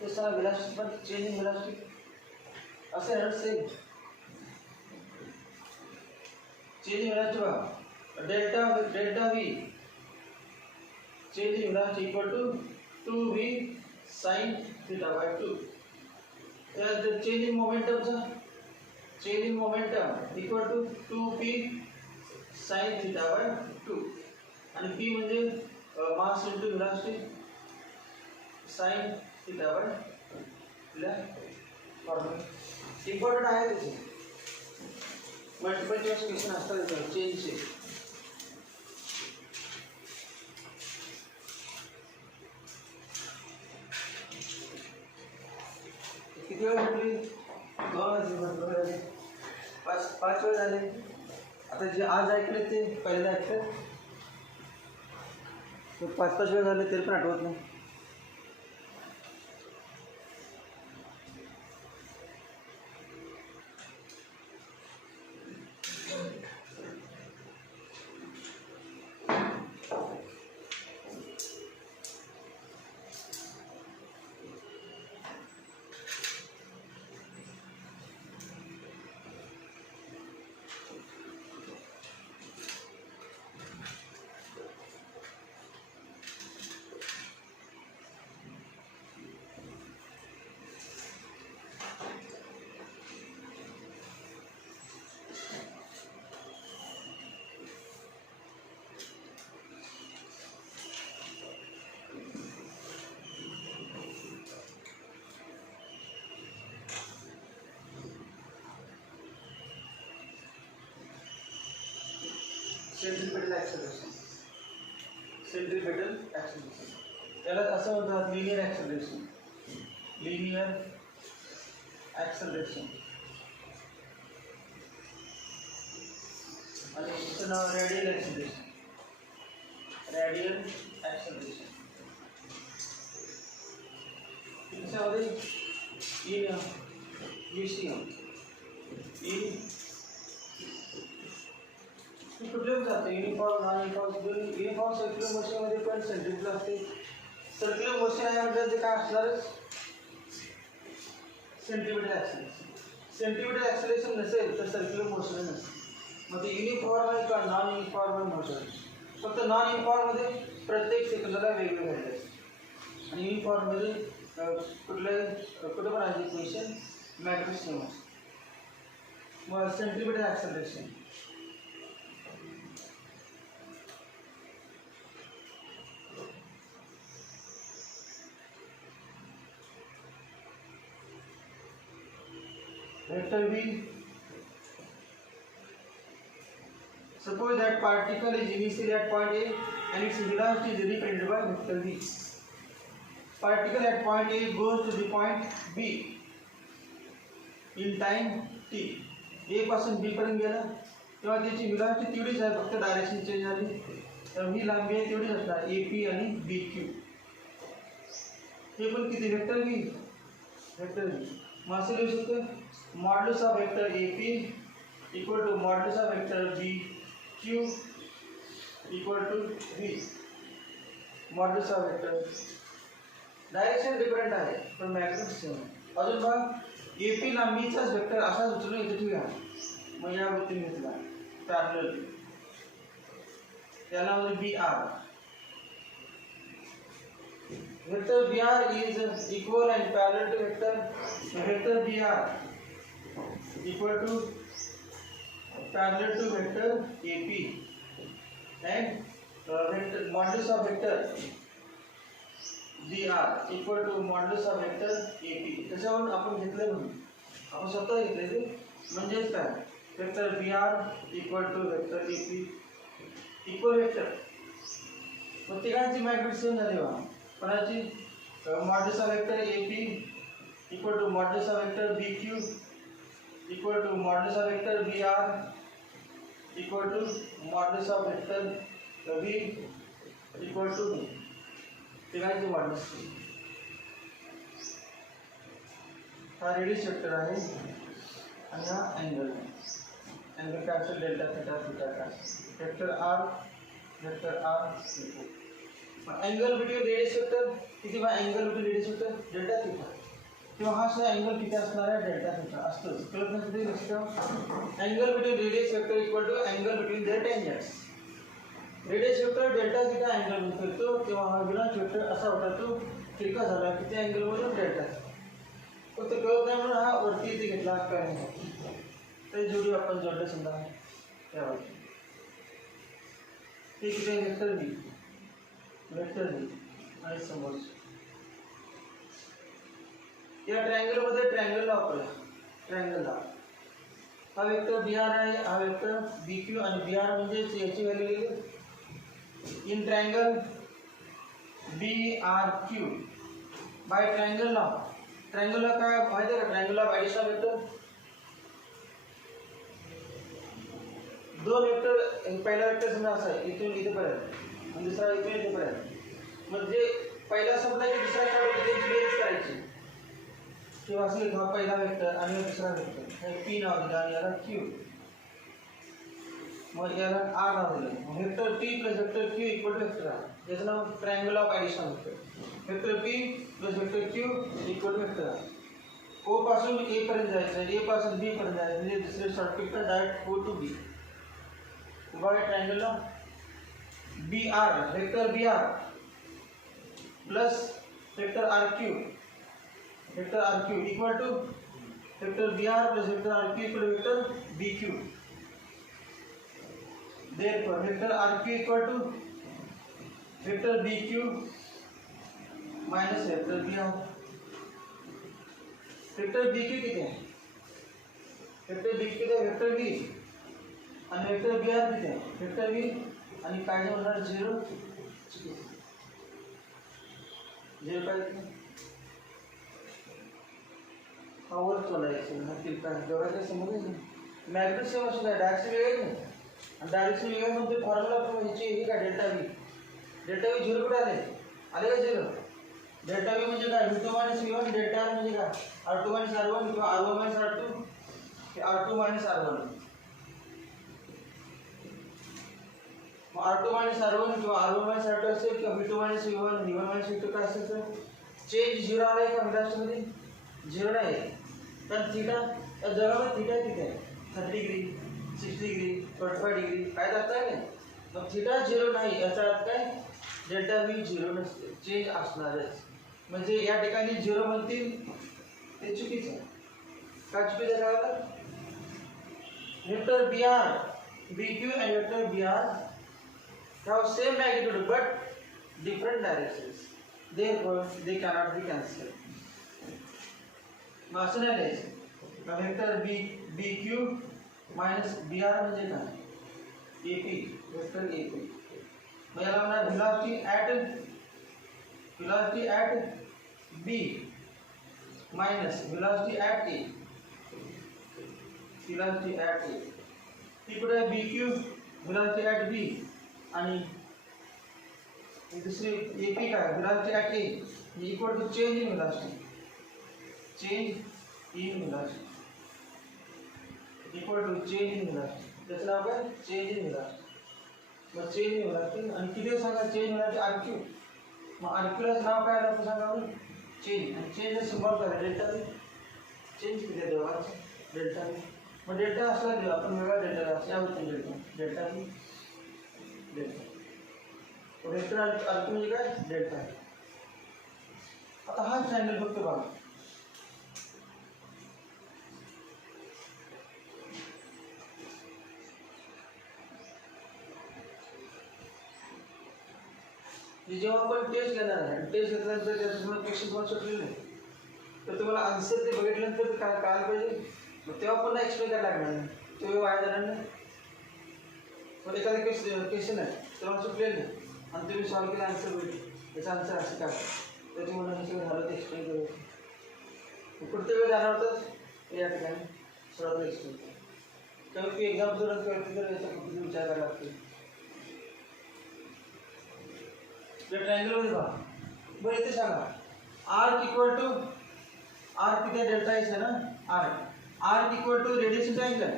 तसा वेलोसिटी पण चेंज इन वेलोसिटी असे आहे सेम चेंज इन वेलोसिटी बघा delta v change in velocity equal to 2v sin theta by 2 the change in momentum equal to 2p sin theta by 2 आणि p म्हणजे mass into velocity sin theta by formula important आहे त्याचे multiple choice question असतात चेंजचे किती वेळ म्हटली 2 वाजले पाच वेळ झाले आता जे आज ऐकले ते पहिल्यांदा ऐकतात तो 5 वेळ झाले तरी पण आठवत नाही सेंट्रीपेटल ॲक्सेलरेशन त्याला असं म्हणतात लिनियर ॲक्सेलरेशन आणि त्याचं नाव रेडियल ॲक्सेलरेशन त्याच्यामध्ये कुठल्याही जाते युनिफॉर्म नॉन युनिफॉर्म सर्क्युलर मोशनमध्ये पण सेंट्रिफ्युगल असते सर्क्युलर मोशन आहे म्हटलं ते काय असणारच सेंट्रिपिटल ॲक्सेलरेशन नसेल तर सर्क्युलर मोशन नसेल मग ते युनिफॉर्म आहे का नॉन युनिफॉर्म मोशन फक्त नॉन युनिफॉर्ममध्ये प्रत्येक सेकंदाला वेगवेगळे घडले असते आणि युनिफॉर्ममध्ये कुठं पण आहे इक्वेशन मॅट्रिक्स सेम असते मग centripetal acceleration vector v. Suppose that particle is initially at point A and its velocity is represented by vector v. Particle at point A goes to the point B in time t. A पासून B पर्यंत गेला तेव्हा त्याची velocity तेवढीच आहे फक्त direction change झाली तर ही लांबी आहे तेवढीच असणार AP आणि BQ. हे पण किती वेक्टर v मग असं लिहू शकतो modulus of vector AP equal to modulus of vector BQ equal to V. modulus of vector direction different आहे पण मॅग्निट्यूड सेम अजून बघ AP लांबीचाच वेक्टर असाच उचलून इथे ठेवूया मग या वृत्तीने घेतला पॅरलल त्याला म्हणजे BR vector BR is equal and parallel to vector BR equal to parallel to vector AP and vector modulus of vector BR equal to modulus of vector AP त्याच्यावरून आपण घेतले म्हणून आपण स्वतः घेतले ते म्हणजेच काय vector BR equal to vector AP equal vector मग तिघांची मॅग्निट्यूड सेम झाली बघा कोणाची modulus of vector AP equal to modulus of vector BQ equal to modulus of vector BR equal to modulus of vector V equal to V. तिघांची modulus हा radius vector आहे आणि हा अँगल काय असेल डेल्टा थीटा काय vector R angle between radius vector किती बा angle between radius vector delta theta किंवा हा असा अँगल किती असणार आहे डेल्टा थीटा असतोच कळत नसते लक्षात angle between radius vector equal to angle between their tangents radius vector delta theta angle मध्ये फिरतो तेव्हा हा विनाश वेक्टर असा होता तो तिरका झाला किती अँगल मधून डेल्टा फक्त कळत नाही म्हणून हा वरती इथे घेतला काय नाही. ते जोडी आपण जोडलं समजा त्यावरती. हे किती आहे वेक्टर बी आणि समोर या ट्रायंगल मध्ये ट्रायंगल वापरूया. ट्रायंगल हा वेक्टर बी आर आहे, हा वेक्टर बी क्यू आणि बी आर म्हणजे याची व्हॅल्यू गेली in triangle B R Q by triangle नाव. ट्रायंगलला काय माहिती आहे का? ट्रायंगलला ॲडिशनल वेक्टर दोन वेक्टर, पहिला वेक्टर समजा असा आहे इथून इथेपर्यंत आणि दुसरा इथून इथेपर्यंत. म्हणजे पहिला संपला की दुसरा स्टार्ट होतो त्यांची बेरीज करायची किंवा असेल हा पहिला वेक्टर आणि दुसरा वेक्टर पी नाव दिलं आणि याला क्यू, मग याला आर नाव दिलं. Vector P plus vector Q equal to vector R. याचं नाव triangle of additional vector. Vector P plus vector Q equal to vector R. O पासून ए पर्यंत जायचं, ए पासून बी पर्यंत जायचं म्हणजे दुसरे shortcut direct O to B. By triangle B R vector B R plus vector R Q equal to vector B R plus vector R Q equal to vector B Q. Therefore, vector RQ equal to vector BQ minus vector BR. Vector BQ किती आहे? Vector BQ किती आहे? Vector B आणि vector BR किती आहे? Vector B आणि काय होणार 0 काय पावर चलायचं नक्की काय जेवढा समजलं मॅग्नेट सेवा सुद्धा डायरेक्ट वेगळं नाही. आणि डायरेक्शन वेगळ्यामध्ये फॉर्म्युला ह्याची हे काय डेल्टा व्ही 0 कुठे आले का 0. डेल्टा व्ही म्हणजे काय V2 minus V1. Delta R म्हणजे काय R2 मायनस R1 किंवा R1 मायनस R2 हे R2 मायनस R1. मग R2 मायनस R1 किंवा R1 मायनस R2 असेल किंवा V2 minus V1 V1 minus V2 काय असेल तर चेंज 0 आलाय का इंडस्ट्रीमध्ये 0 नाही. कारण थीटा या जगामध्ये थीटा किती आहे 30 डिग्री 60 डिग्री 45 डिग्री काय जात आहे नाही. मग थीटा 0 नाही याचा अर्थ काय डेल्टा व्ही 0 नसते चेंज असणारच. म्हणजे या ठिकाणी 0 म्हणतील ते चुकीचं आहे. काय चुकीचं आहे? Vector B R B Q आणि vector B R have same magnitude but different directions. Therefore, they cannot be cancelled. मग असं नाही लिहायचं. Vector B Q minus B R म्हणजे काय A P vector A P. मग याला म्हणणार velocity at B minus velocity at A. इकडे B Q velocity at B आणि दुसरी ए पी काय velocity at A equal to change in velocity equal to change in velocity. त्याचं नाव काय चेंज इन velocity. मग चेंज इन velocity आणि किती सांगा चेंज velocity आर क्यू. मग आर क्यूलाच नाव काय आलं सांगा चेंज आणि चेंज सिम्बॉल काय डेल्टा बी. चेंज किती आहे दोघांचं डेल्टा बी. मग डेल्टा असला देऊ आपण वेगळा डेल्टा असे आवडते डेल्टा बी वेक्टर आर क्यू म्हणजे काय डेल्टा. आता हा ट्रायंगल फक्त बघा जेव्हा आपण टेस्ट घेणार आहे टेस्ट घेतल्यानंतर त्याच्यासमोर क्वेश्चन पण सुटलेले नाही तर तुम्हाला आन्सर ते बघितल्यानंतर काय कळायला पाहिजे. मग तेव्हा पुन्हा एक्सप्लेन करायला लागणार नाही तो वाया जाणार नाही. पण एखादा क्वेश्चन आहे तेव्हा सुटलेलं नाही आणि तुम्ही सॉल्व केला आन्सर बघितलं त्याचा आन्सर असं काय त्याच्यामुळे हे सगळं झालं ते एक्सप्लेन करू. पुढच्या वेळ जाणार होतं या ठिकाणी सर्वात एक्सप्लेन कारण की एक्झाम जर करते तर याचा कुठे विचार करायला लागतो. ट्रायंगल मध्ये पहा बरं इथे सांगा आर इक्वल टू आर किती डेल्टा एस आहे ना R equal to radius triangle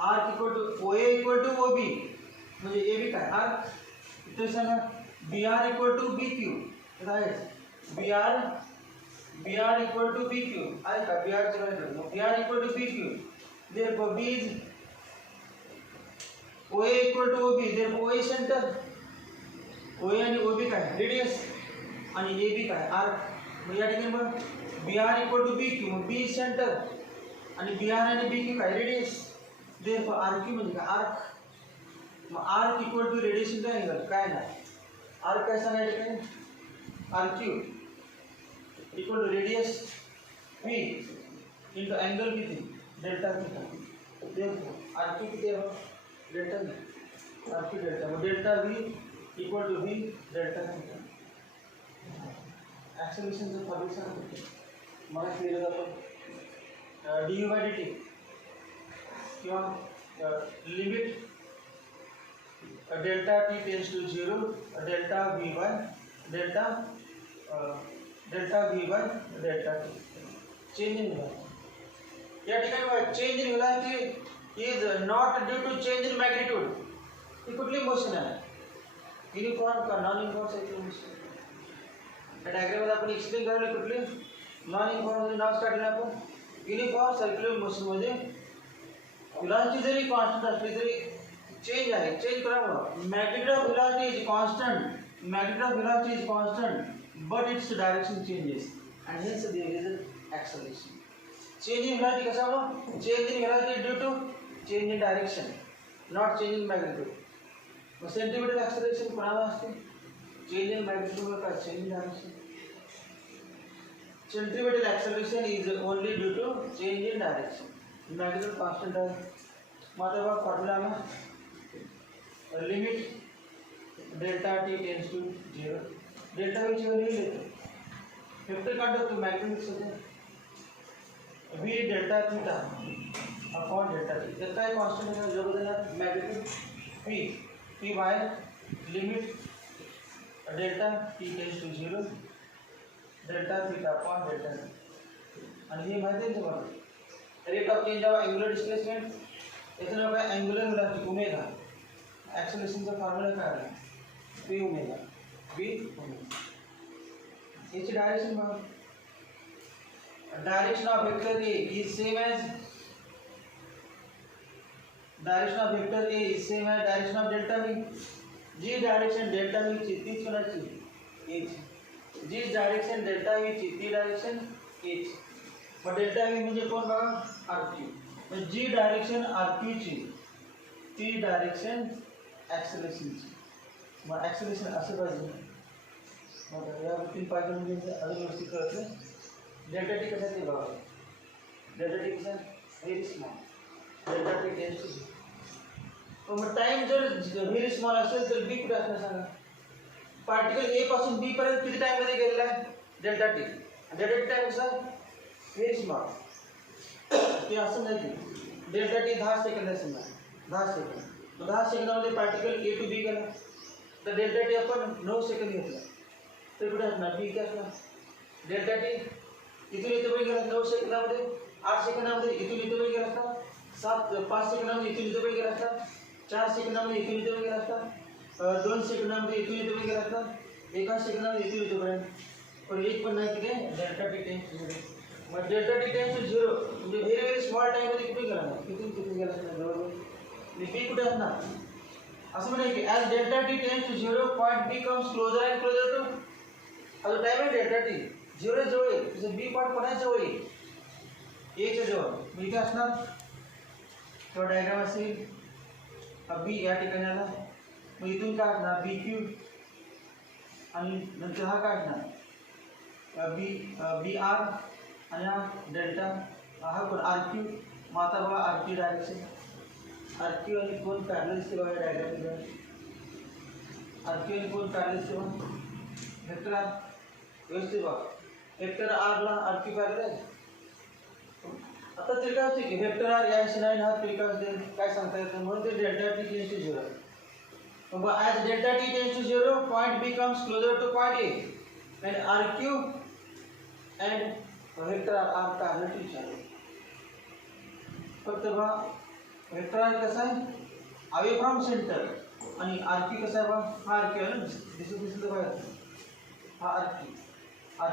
R equal to O A equal to O B म्हणजे ए बी काय आर. इथे सांगा B R equal to B Q तर आहे B R equal to B Q आहे का B R equal to B Q. Therefore B is O A equal to O B. Therefore O A centre ओ ए आणि O B काय radius आणि ए B काय R. मग या ठिकाणी मग B R equal to B Q, B is centre आणि B R आणि बी क्यू काय रेडियस, देअरफॉर आर क्यू म्हणजे काय आर्क. मग arc equal to radius into angle, काय नाही आर्क काय सांगायचं काय, R Q equal to radius V into angle किती delta theta. Therefore R Q किती आहे delta V, R Q delta, मग delta V equal to V delta theta. ॲक्सेलरेशनचं formula सांगतो मला केलं जातं d U by d T किंवा limit delta T tends to 0 delta V by delta V by delta T. Change in velocity, या ठिकाणी बघा change in velocity is not due to change in magnitude. ही कुठली motion आहे, uniform का non uniform circular motion. या डायग्राममध्ये आपण एक्सप्लेन करायला कुठली नॉन युनिफॉर्म मध्ये नाव काढलं आपण. युनिफॉर्म सर्क्युलर मोशन मध्ये व्हेलॉसिटी जरी कॉन्स्टंट असली तरी चेंज आहे, चेंज करावं. Magnitude of velocity is constant, magnitude of velocity is constant but its direction changes and hence there is an acceleration. Change in velocity कशामुळे, change in velocity due to change in direction, not change in magnitude. मग centimetre acceleration कोणाला असते, change in magnitude वर काय change in direction. Centripetal acceleration is only due to change in direction. Magnitude constant है. मतलब आप formula में limit delta T tends to 0, delta की वैल्यू लेते वेक्टर काढतो तो मॅग्नेटिक होते V delta theta upon delta T. त्यात काय कॉन्स्टंट आहे जो बदलणार magnetic P by limit delta T tends to 0 delta theta upon delta T. आणि हे माहिती आहे तुम्हाला rate of change of angular displacement, याचं नाव काय अँगुलर व्हेलॉसिटी ओमेगा. ॲक्सेलरेशनचा फॉर्म्युला काय आहे व्ही ओमेगा, व्ही ओमेगा. याची डायरेक्शन बघा, direction of vector A is same as direction of vector A is same as direction of delta V. जी direction delta V ची तीच कोणाची ए ची, जी डायरेक्शन डेल्टा व्ही ची ती डायरेक्शन ए ची. मग डेल्टा व्ही म्हणजे कोण बघा आर क्यू, म्हणजे जी डायरेक्शन आर क्यू ची ती डायरेक्शन ॲक्सेलरेशनची. मग ॲक्सेलरेशन असं पाहिजे. या तीन पाहिजे म्हणजे अजून व्यवस्थित कळत नाही. डेल्टा टी कसा ते बघा, डेल्टा टी कसा very small, delta T tends to 0. मग टाइम जर व्हेरी स्मॉल असेल तर बी कुठे असणार सांगा. पार्टिकल ए पासून बी पर्यंत किती टाइम मध्ये गेलेला आहे delta T. Delta T time कसा व्हेरी स्मॉल, ते असं नाही की डेल्टा टी 10 सेकंद आहे समजा 10 second. 10 सेकंदामध्ये particle A to be गेला तर डेल्टा टी आपण 9 सेकंद घेतला तर कुठे असणार बी काय असणार. डेल्टा टी इथून इथे पण गेला 9 सेकंदामध्ये, 8 सेकंदामध्ये इथून इथे पण गेला असता, 5 सेकंदामध्ये इथून इथे पण गेला असता, 4 सेकंदामध्ये इथून इथे पण गेला असता, 2 सेकंदामध्ये इथून इथे पण गेला असता, 1 सेकंदामध्ये इथून इथे पर्यंत. पण एक पण नाही तिथे डेल्टा टी टेन्स टू 0. मग डेल्टा टी टेन्स टू 0 म्हणजे व्हेरी व्हेरी स्मॉल टाइममध्ये कुठे गेला नाही, इथून तिथून गेला असणार जवळजवळ. बी कुठे असणार असं म्हणजे की as delta T tends to 0 point B comes closer and closer to. आता टाइम आहे डेल्टा टी 0 जवळ आहे, तुझं बी पॉईंट कोणाच्या जवळ आहे ए च्या जवळ. मग इथे असणार किंवा डायग्राम असेल बी या ठिकाणी आला, मग इथून काय असणार बी क्यू आणि नंतर हा काय असणार बी आर आणि हा डेल्टा हा कोण आर क्यू. मग आता बघा R Q direction, R Q आणि कोण पॅरलल दिसते बघा डायग्राम. आर क्यू आणि कोण पॅरलल दिसते बघा वेक्टर आर व्यवस्थित बघा. वेक्टर आरला आर क्यू पॅरलल आहे. आता तरी काय होते की वेक्टर आर याशी नाही हा तरी काय होते काय सांगता येतं, म्हणून ते डेल्टा टी टेन्स टू 0. मग as delta T tends to 0 point B comes closer to point A and R Q and vector R parallel to each other. फक्त बघा वेक्टर आर कसा आहे अवे फ्रॉम सेंटर आणि R Q कसा आहे बघा हा आर क्यू आहे ना दिसत बघा हा आर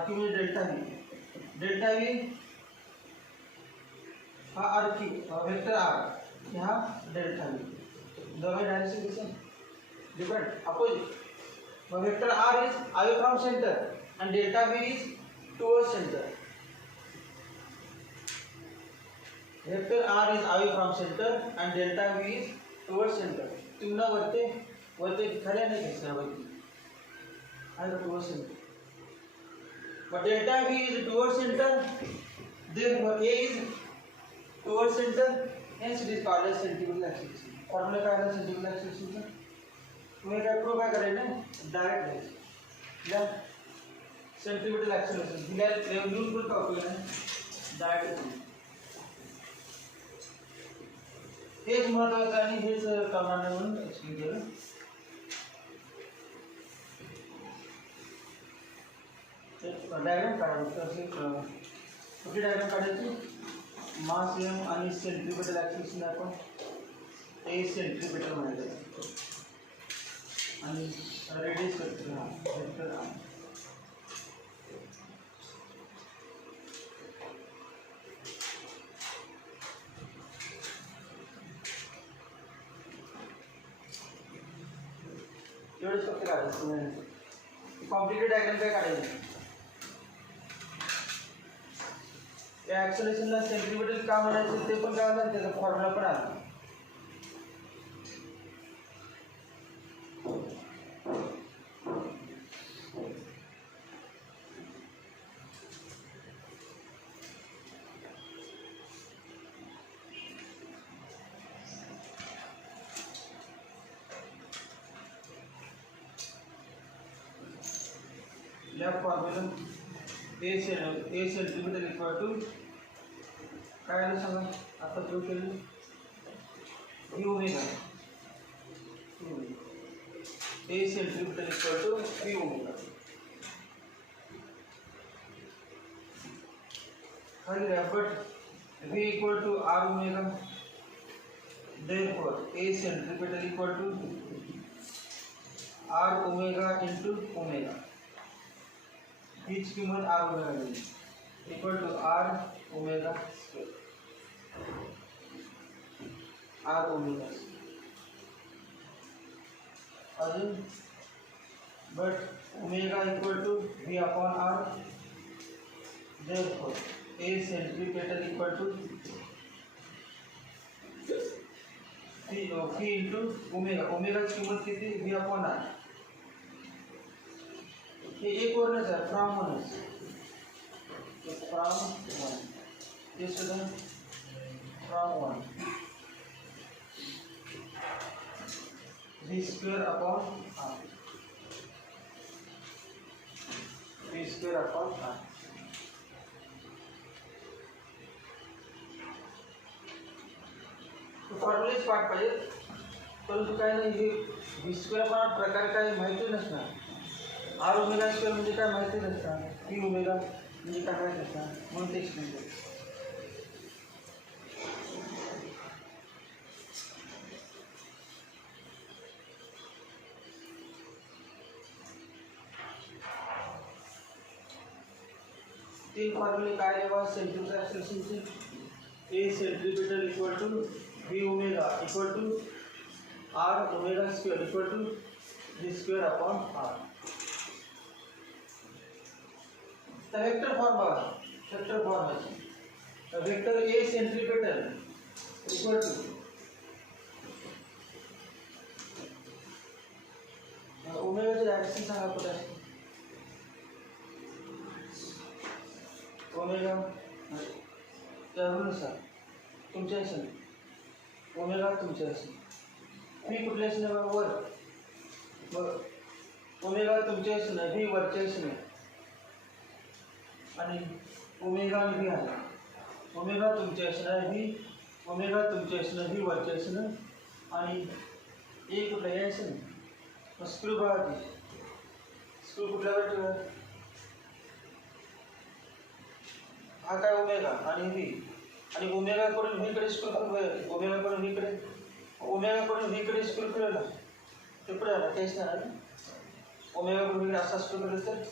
क्यू म्हणजे डेल्टा व्ही, डेल्टा व्ही हा आर क्यू वेक्टर आर हा डेल्टा व्ही. दोघे डायरेक्शन दिसेल डिफरंट अपोजिट. मग vector R is away from centre and delta v is towards center. Vector r is away from center and delta v is towards center. तुमना वरते खरे नहीं घेतला वरती आणि towards center. But delta v is towards center, therefore a is towards center, hence it is called as centripetal acceleration. Formula काय आहे centripetal acceleration चा? तुम्ही काय प्रूव्ह काय करायचं? डायरेक्ट द्यायचं. या centripetal acceleration दिल्या युजफुल का उपयोग आहे? डायरेक्ट. हेच महत्त्वाचं आणि हेच कामाने म्हणून एक्सप्लेन केलं. डायग्राम काढायची कुठली डायग्राम काढायची? मास m आणि सेंट्रिपेटल ॲक्सिस आपण ए सेंट्रिपेटल म्हणायचं आणि रेडियस वेक्टर एवढंच फक्त काढायचं. कॉम्प्लिकेटेड डायग्राम काय काढायचं? या ॲक्सेलरेशनला सेंट्रिपेटल का म्हणायचं ते पण काय आलं, त्याचा फॉर्म्युला पण आला. या formula A centripetal equal to काय आलं सांगा आता प्रूव्ह केलं V omega. A centripetal equal to V omega. But V equal to R omega, therefore A centripetal equal to R omega into omega. हीच किंमत आर ओमेगा दिली equal to R omega square. R omega अजून but omega equal to V upon R, therefore A centripetal equal to V into omega. ओमेगाची किंमत किती? V upon R. हे एक वरनच आहे फ्रॉम वनच. फ्रॉम वन ते सुद्धा from one. V square upon R. V square upon R. फॉर्म्युलेच पाठ पाहिजे, परंतु काय नाही हे व्ही स्क्वेअर अपॉन आर प्रकार काही माहिती नसणार. आर ओमेगा स्क्वेअर म्हणजे काय माहिती नसतं. व्ही ओमेगा म्हणजे काय माहिती नसतं म्हणून ते एक्सप्लेन करतो. तीन फॉर्म्युले काय आहे सेंट्रिपेटल ॲक्सेलरेशनचे? A centripetal equal to V omega equal to R omega square equal to V square upon R. Vector form बघा. Vector form vector A centripetal equal to ओमेगाचे ॲक्सिस सांगा कुठे असते? ओमेगा त्यानुसार तुमच्या असेल ओमेगा तुमच्या असेल. व्ही कुठल्या असेल वर, मग ओमेगा तुमच्या असेल व्ही वरच्या असेल आणि ओमेगा आणि व्ही आला. ओमेगा तुमच्या असणार व्ही, ओमेगा तुमच्या असणार व्ही वरच्या असणार आणि ए कुठला हे असेल. मग स्क्रू बघा की स्क्रू कुठल्यावर ठेवा? हा काय ओमेगा आणि व्ही आणि ओमेगा कडून व्ही कडे स्क्रू फिरवलं. ओमेगा कडून व्ही कडे, ओमेगा कडून व्ही कडे स्क्रू फिरवला ते पुढे आला तेच नाही. ओमेगा कडून व्ही असा स्क्रू फिरवलं तर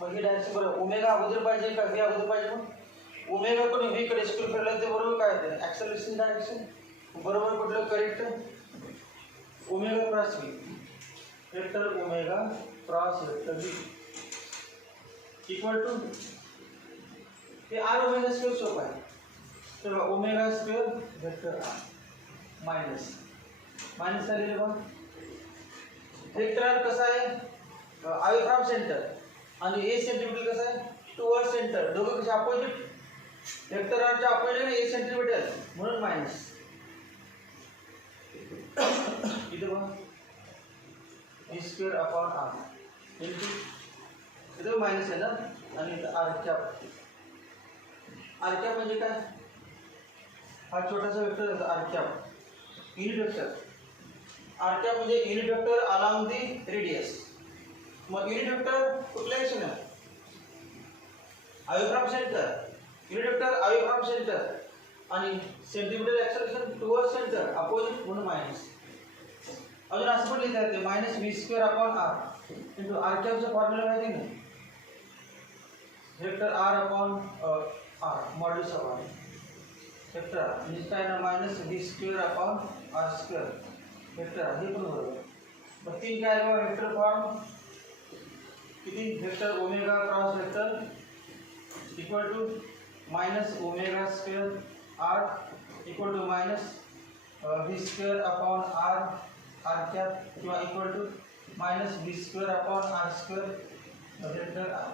मग ही डायरेक्शन बरोबर. ओमेगा अगोदर पाहिजे का व्ही अगोदर पाहिजे? मग ओमेगा कडून व्ही कडे स्क्रू फिरवलं ते बरोबर काय आहे? ॲक्सेलरेशन डायरेक्शन बरोबर कुठलं correct? Omega cross V. Vector omega cross vector V equal to हे आर ओमेगा स्क्वेअर सोपं आहे. तेव्हा omega square vector R minus झालेलं बघ. वेक्टर आर कसा आहे अवे फ्रॉम सेंटर आणि ए सेंटीमीटर कसं आहे टुवर्ड सेंटर, दोघं कसे अपोजिट. वेक्टर आरच्या अपोजिट ए सेंटीमीटर म्हणून मायनस. इथे बघ ए स्क्वेअर अपॉन आर इंटू इथे मायनस आहे ना आणि इथं आर कॅप. आर कॅप म्हणजे काय, हा छोटासा वेक्टर आहे R cap, unit vector. R cap म्हणजे unit vector along the radius. मग युनिट वेक्टर कुठल्या दिशेने away from centre, unit vector away from centre आणि centimetre acceleration toward centre opposite म्हणून मायनस. अजून असं पण लिहिता येते minus V square upon R into R कॅपचा फॉर्म्युला माहिती नाही, vector R upon R modulus of R. Vector R म्हणजे काय ना minus V square upon R square vector R, हे पण बरोबर. मग तीन काय आहे वेक्टर फॉर्म किती, vector omega cross vector equal to minus omega square R equal to minus V square upon R R cap किंवा equal to minus V square upon R square vector R.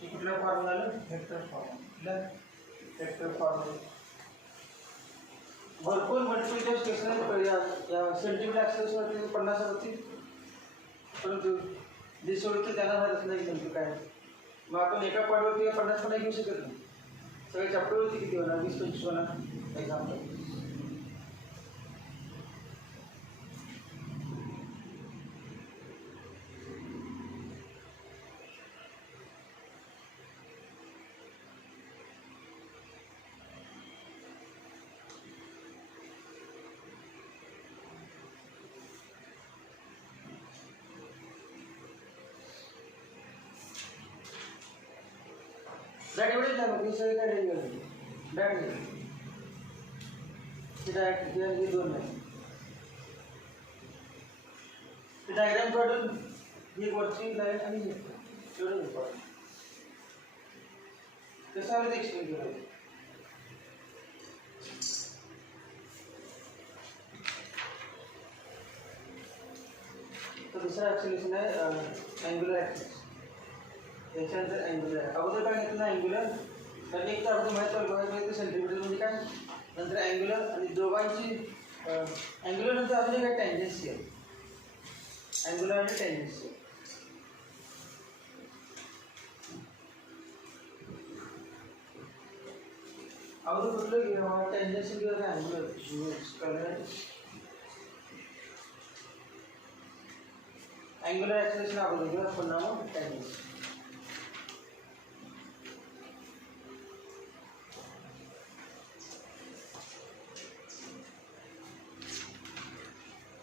हे कुठल्या form झालं vector form. Vector form भरपूर multiple stationary या centimetre ॲक्सेसवरती 50 होती, परंतु जे सोडते त्यांना झालंच नाही नेमकं काय. मग आपण एका पॉईंटवरती 50 पण घेऊ शकत नाही. सगळे चॅप्टरवरती किती होणार 20-25 होणार एक्झाम्पल. डायरेक्ट एवढेच झालं की सगळे काय डायरेक्ट डायरेक्ट हे दोन नाही. ते डायग्राम काढून ही वरची लाईन आणि हे एवढं इम्पॉर्टंट. कसं आलं ते एक्सप्लेन करायचं. तर दुसरा ॲक्सिलेशन आहे अँग्युलर ॲक्सिस. याच्यानंतर अँग्युलर आहे. अगोदर काय घेतलं ना अँग्युलर, तर एक तर आपण माहिती सेंटीमीटर म्हणजे काय, नंतर अँग्युलर आणि दोघांची अँग्युलर नंतर अजून काय टँजेन्शियल. अँग्युलर आणि टँजेन्शियल. अगोदर कुठलं घ्यावं टँजेन्शियल किंवा अँग्युलर. अँग्युलर ॲक्सिलेशन अगोदर किंवा पुन्हा मग टँजेन्शियल.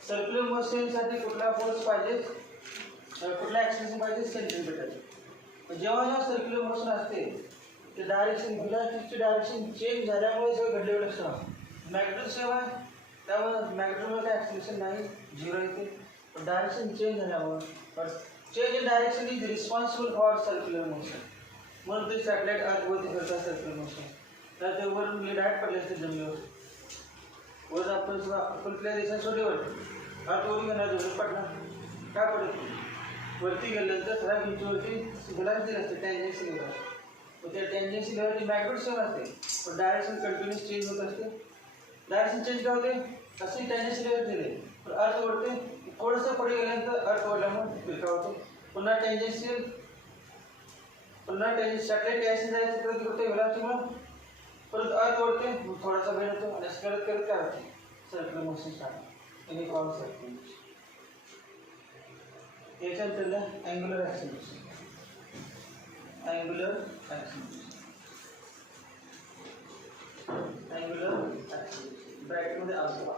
सर्क्युलर मोशनसाठी कुठला फोर्स पाहिजे, कुठला ॲक्सिलेशन पाहिजे सेंटीमीटर. जेव्हा जेव्हा सर्क्युलर मोशन असते ते डायरेक्शन व्हेलॉसिटीची डायरेक्शन चेंज झाल्यामुळे सगळं घडलेलं असतं. मॅग्नेटिक सेम आहे त्यामुळे मॅग्नेटिकमध्ये काय ॲक्सिलेशन नाही, झिरो येते. पण डायरेक्शन चेंज झाल्यामुळे change in direction is responsible for circular motion. म्हणून ते सॅटेलाइट आतवरती करतात सर्क्युलर मोशन. तर ते वरून डायरेक्ट पडले असते जमिनीवर. वर आपण कुठल्या देशात सोडल्यावर आतवरून घेणार जमिनीत पडणार काय पडत वरती गेल्यानंतर खराब इंचवरती गुलाब दिलं असते टँजेन्शियल लेवल. मग त्या टँजेन्शियल लेवलची मॅग्नेट सेम असते पण डायरेक्शन कंटिन्युअस चेंज होत असते. डायरेक्शन चेंज काय होते असे टँजेन्शियल लेवल दिले पण अर्थ ओढते थोडंसं पुढे गेल्यानंतर अर्थ ओढल्यामुळे फिरका होतो. पुन्हा टँजेन्शियल सॅटेलाइट यायचं जायचं परत होते वेलासिटीमुळे परत अर्थ ओढते थोडासा वेळ होतो आणि असं करत करत काय होते सर्क्युलर मोशन स्टार्ट. आणि कॉल सर्क्युलर मोशन. याच्यानंतर अँग्युलर ॲक्सिलेशन. अँग्युलर ॲक्सिलेशन ब्रॅकेटमध्ये अल्फा.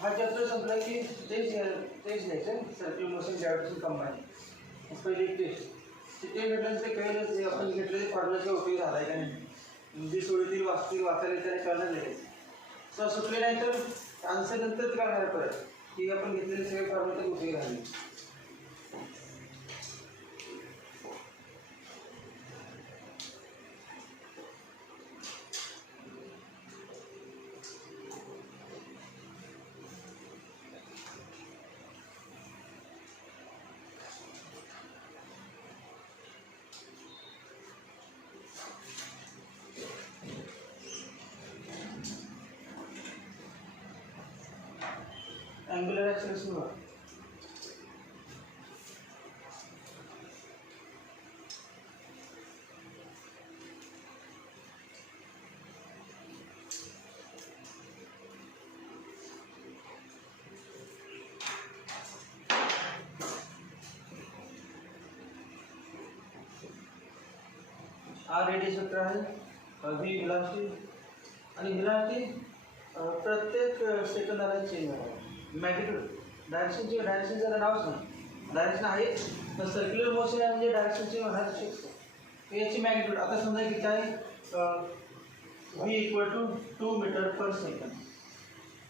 हा चॅप्टर संपला की तेच लिहायचं सर्क्युलर मोशन ग्रॅव्हिटेशन कंबाईन. पहिली टेस्ट ते घेतल्यानंतर कळलं आपण घेतलेले फॉर्म्युलाचा उपयोग झाला आहे का नाही. जे सोडतील वाचायला त्याने कळणार नाही. सर सुटले नाही तर आन्सर नंतर कळणार परत की आपण घेतलेले सगळे फॉर्म्युलाचा उपयोग झाले. अँग्युलर ॲक्सेलरेशन बघा. आर रेडियस वेक्टर आहे, व्ही व्हेलॉसिटी, आणि व्हेलॉसिटी प्रत्येक सेकंदाला चेंज आहे. मॅग्निट्यूड डायरेक्शन जरा नावच नाही, डायरेक्शन आहे तर सर्क्युलर मोशन आहे म्हणजे डायरेक्शन चेंज होणार शकतो. तर याची मॅग्निट्यूड आता समजा किती आहे, V equal to 2 metre per second,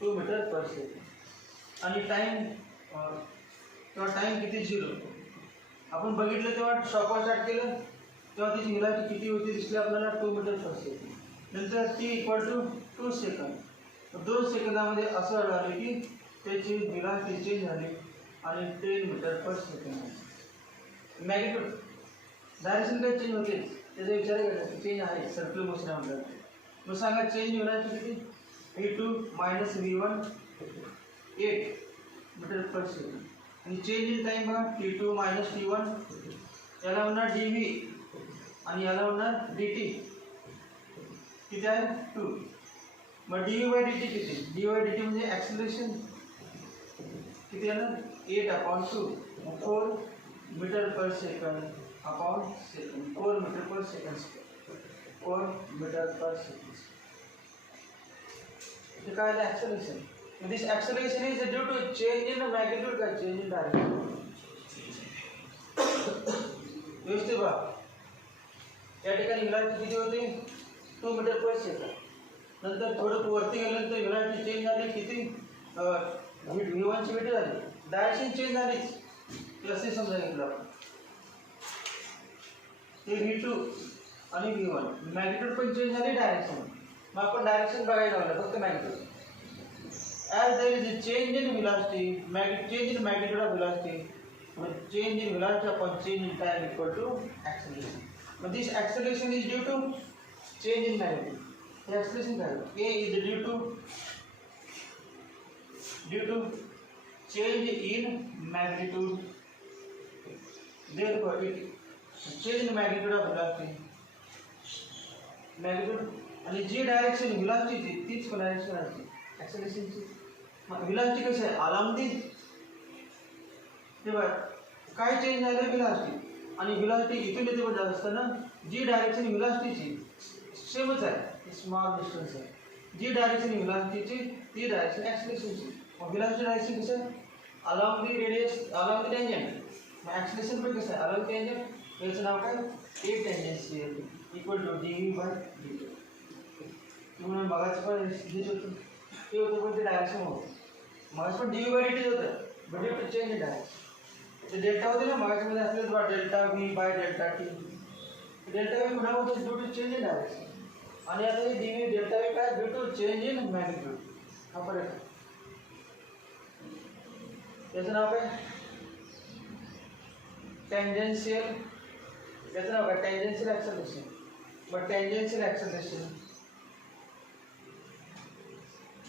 2 metre per second, आणि टाईम किंवा टाईम किती 0. आपण बघितलं तेव्हा शॉकवर स्टार्ट केलं तेव्हा त्याची व्हेलॉसिटी किती होती दिसली आपल्याला, 2 मीटर पर सेकंड. नंतर टी इक्वल टू 2 सेकंद. 2 सेकंदामध्ये असं झालं की त्याची व्हेलॉसिटी चेंज झाली आणि 10 metre per second. Magnitude direction काही चेंज होते त्याचा विचार करायचा, चेंज आहे सर्क्युलर मोशन आहे म्हणतात. मग सांगा चेंज व्हेलॉसिटी किती, V2 minus V1 8 metre per second. आणि चेंज इन टाईम बघा, T2 मायनस T1, याला होणार dV आणि याला होणार dt किती आहे 2. मग dV बाय dt किती, dV बाय dt म्हणजे ॲक्सेलरेशन किती आहे ना 8/2, 4 metre per second upon second, 4 metre per second, 4 metre per second. हे काय आहे acceleration. This acceleration is due to change in magnitude का चेंज इन डायरेक्शन. व्यवस्थित बघा, या ठिकाणी व्हेलॉसिटी किती होती 2 मीटर पर सेकंड. नंतर थोडं वरती गेल्यानंतर व्हेलॉसिटी चेंज झाली किती, V1 ची व्हॅल्यू झाली, डायरेक्शन चेंज झालीच ते असे समजायला आपण. हे V2 आणि V1 मॅग्निट्यूड पण चेंज झाली, डायरेक्शन. मग आपण डायरेक्शन बघायला लागलं फक्त magnitude. As there is a change in velocity, change in magnitude of velocity, change in velocity upon change in time equal to acceleration. But this acceleration is due to change in magnitude. The acceleration A is due to change in magnitude. Therefore, change in magnitude of velocity. Magnitude आणि जी direction velocity तीच direction असते acceleration. velocity कशी आहे along the तेव्हा काय change झालं velocity, आणि velocity इथून इथे पण जात असताना जी डायरेक्शन व्हेलॉसिटीची सेमच आहे, स्मॉल डिस्टन्स आहे. जी डायरेक्शन व्हेलॉसिटीची ती डायरेक्शन ॲक्सेलरेशनची. मग व्हेलॉसिटी डायरेक्शन कसं आहे along the radius, along the tangent. मग ॲक्सेलरेशन पण कसं आहे अलॉंग टेंजंट. याचं नाव काय A tangential equal to dV by dt. म्हणून मगाच पण हेच होतं ते होतं पण ते डायरेक्शन होतं. मगाच पण dV बाय dt होतं, but due to change in direction. ते डेल्टा होते ना मगाच्यामध्ये असले बघा delta V by delta T. Delta V पुन्हा होते due to change in direction, आणि आता हे dV डेल्टा V काय due to change in magnitude. हा फरक आहे. याचं नाव काय टँजेन्शियल, याचं नाव काय tangential acceleration. But tangential acceleration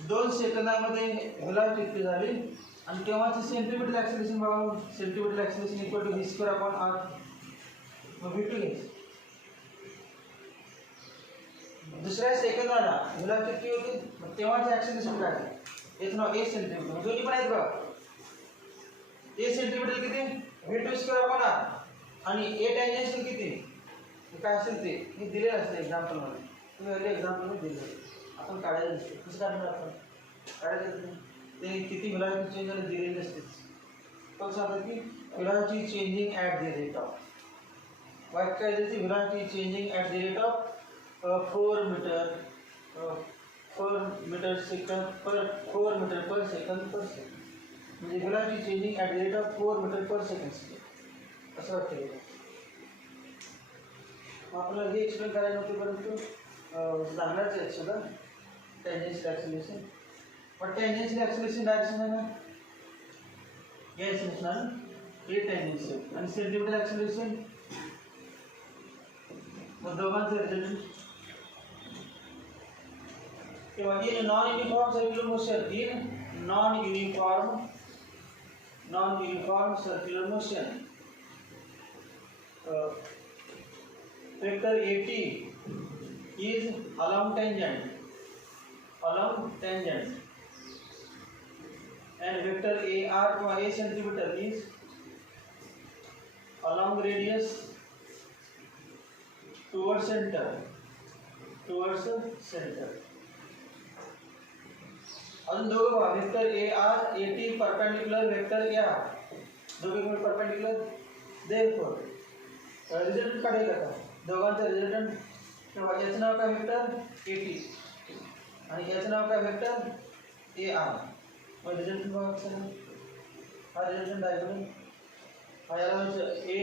2 सेकंदामध्ये व्हेलॉसिटी इतकी झाली, आणि तेव्हाचं सेंटीमीटर ॲक्सेलरेशन बघा, centimetre acceleration equal to V² upon R. मग V2 घ्यायचं. दुसऱ्या सेकंदाला व्हेलॉसिटी किती होती, मग तेव्हाचं ॲक्सेलरेशन काय आहे, याचं नाव A सेंटीमीटर. दोन्ही पण आहेत बघा. A सेंटीमीटर किती V2² अपॉन R, आणि A टँजेन्शियल किती काय असेल ते मी दिलेलं असतं एक्झाम्पलमध्ये. तुम्ही एक्झाम्पलमध्ये दिलेलं आपण काढायला दिसते. कसं काढणार आपण काढायचं ते किती व्हेलॉसिटी चेंज झाली दिलेली असते. पण सांगतात की velocity changing at the rate of, वाक्य आहे ती velocity changing at the rate of 4 metre second per second. म्हणजे velocity changing at the rate of 4 metre per second असं वाटतं. आपल्याला हे एक्सप्लेन करायला नव्हते परंतु सांगणारच आहे सगळं टँजेन्शियल ॲक्सेलरेशन. पण टँजेन्शियल ॲक्सेलरेशन डायरेक्शन आहे ना या असणार ए टँजेन्शियल, आणि सेंटीमीटर ॲक्सेलरेशन मग दोघांचं रिझल्ट. तेव्हा in non uniform circular motion, in non uniform non-uniform circular motion. Vector AT is along tangent, and vector AR A centimeter is along radius towards center. अजून दोघं पहा, vector AR AT perpendicular vector AR दोघे पण perpendicular. Therefore resultant काढायचा का दोघांचा resultant तेव्हा याचं नाव काय वेक्टर AT आणि याचं नाव काय वेक्टर AR. मग रिजल्टंट बघा कसं आहे. हा रिजल्टंट डायगोनल हा याला A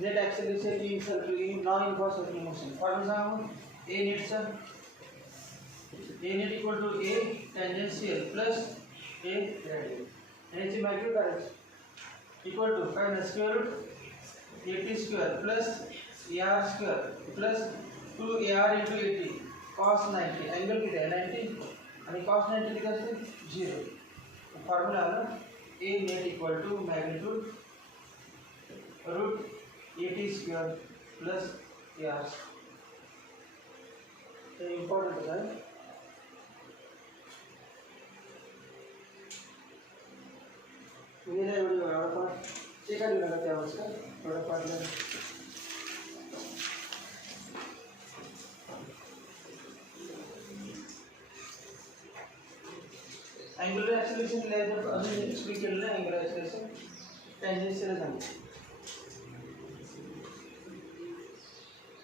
net acceleration in circular non-uniform circular motion. Formula सांगा मग. A net equal to A tangential plus A radial. आणि याची मॅग्निट्यूड काढायची इक्वल टू काय ना square root AT square plus AR square plus 2AR into AT cos 90. अँगल किती आहे 90 आणि cos 90 किती असते 0. फॉर्म्युला आला A net equal to magnitude root AT square plus AR. तो इम्पॉर्टंट है. मेरा वीडियो बड़ा पार्ट चेक कर लेना क्या उसका बड़ा पार्ट है. एंगुलर एक्सेलरेशन ले जब अभी एक्सप्लेन कर लेना एंगुलर एक्सेलरेशन टेंजेंशियल है.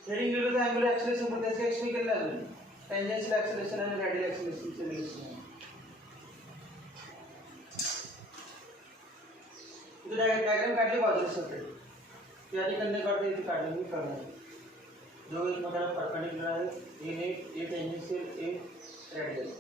हेडिंग दिलं तर एंगुलर एक्सेलरेशन पण त्याचं एक्सप्लेन केलं अजून टेंजेंशियल एक्सेलरेशन आणि रेडियल एक्सेलरेशनचं रिलेशन आहे. इथे डायग्राम काढली बाजूला सेपरेट या ठिकाणी काढते इथे काढली मी करणार. जो एकमेकांना परपेंडिकुलर आहे a net a tangential a radial.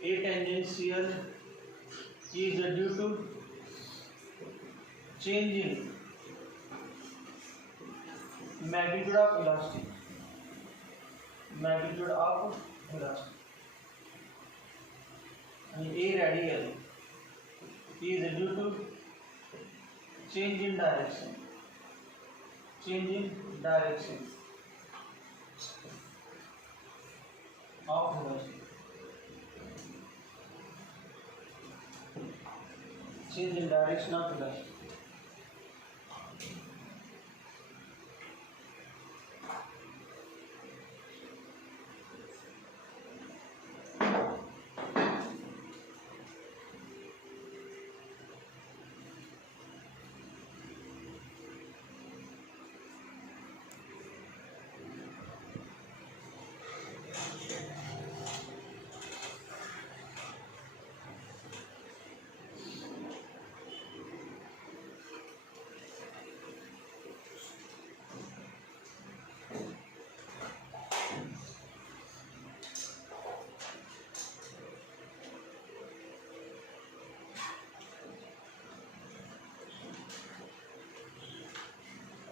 A tangential is due to change in magnitude of velocity. And A radial is due to change in direction. Of velocity. Change in direction of velocity.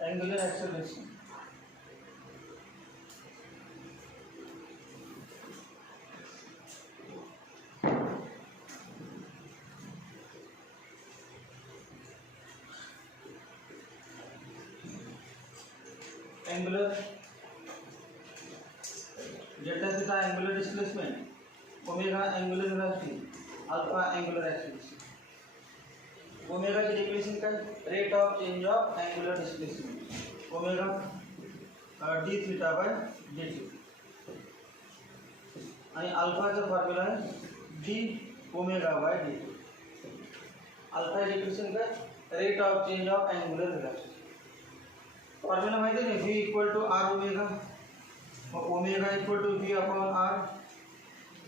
Angular acceleration. Angular delta theta angular displacement, omega angular velocity, alpha angular acceleration. Omega की definition काय rate of change of angular displacement omega d theta by dt आणि अल्फाचा formula आहे d omega by dt. Alpha definition काय rate of change of angular velocity. Formula माहिती आहे v equal to r omega मग omega equal to v upon r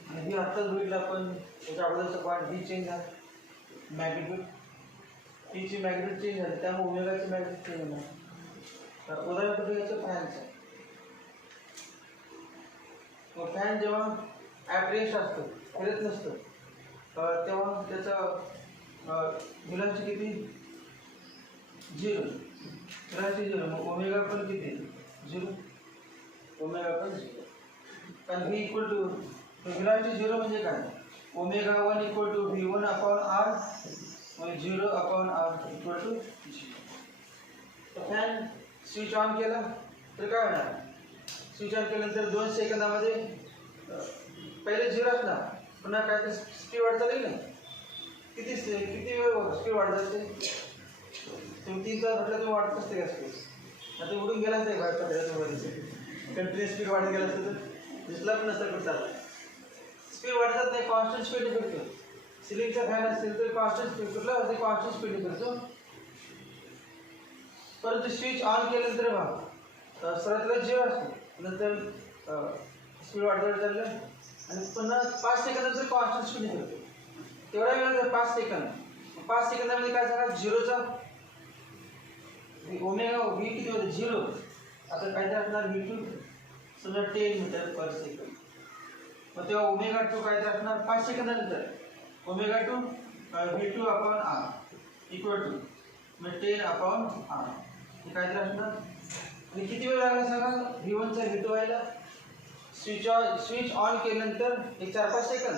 आणि v आत्ताच भेटला आपण त्याच्या अगोदरचा पॉईंट v चेंज झाला मॅग्निट्यूड टी ची मॅग्निट्यूड चेंज झाली त्यामुळे ओमेगाची मॅग्निट्यूड चेंज होणार. तर उदाहरण घ्यायचं फॅनचं. मग फॅन जेव्हा ॲट रेस्ट असतो फिरत नसतं तेव्हा त्याचं व्हेलॉसिटी किती 0 व्हेलॉसिटी झिरो, मग ओमेगा पण किती झिरो, ओमेगा पण झिरो. कारण v equal to velocity zero म्हणजे काय, omega one equal to v one upon r, मग zero upon R equal to zero. तर फॅन स्विच ऑन केला तर काय होणार, स्विच ऑन केल्यानंतर 2 सेकंदामध्ये पहिले झिरो असणार, पुन्हा काय तर स्पीड वाढत चालेल नाही, किती वेळ स्पीड वाढत असते, तुम्ही 3 तास म्हटलं तुम्ही वाढत असते का स्पीड, आता उडून गेला नाही बाहेर पडल्याचं कंटिन्युअस स्पीड वाढत गेला असतं तर दिसला पण नसतं कुठं चालला. स्पीड वाढतात नाही, कॉन्स्टंट स्पीड फिरतो. सिलिंगचा फॅन असेल तर कॉन्स्टंट स्पीड कुठला असते, कॉन्स्टंट स्पीड फिरतो. परंतु स्विच ऑन केल्यानंतर बघा सुरुवातीला झिरो असतो, नंतर स्पीड वाढत चाललं आणि पुन्हा 5 सेकंदानंतर कॉन्स्टंट स्पीड फिरतो. तेवढा वेळ 5 सेकंद, 5 सेकंदामध्ये काय झालं, झिरोचा ओमेगा व्ही किती होतं झिरो, आता काय असणार व्ही टू समजा 10 मीटर पर सेकंड, मग तेव्हा ओमेगा टू काय असणार 5 सेकंदानंतर omega two V two upon R equal to मग 10 अपॉन आर, हे काय असणार. आणि किती वेळ लागला सांगा व्ही वनचा व्ही टू व्हायला, स्विच ऑन केल्यानंतर एक 4-5 सेकंद,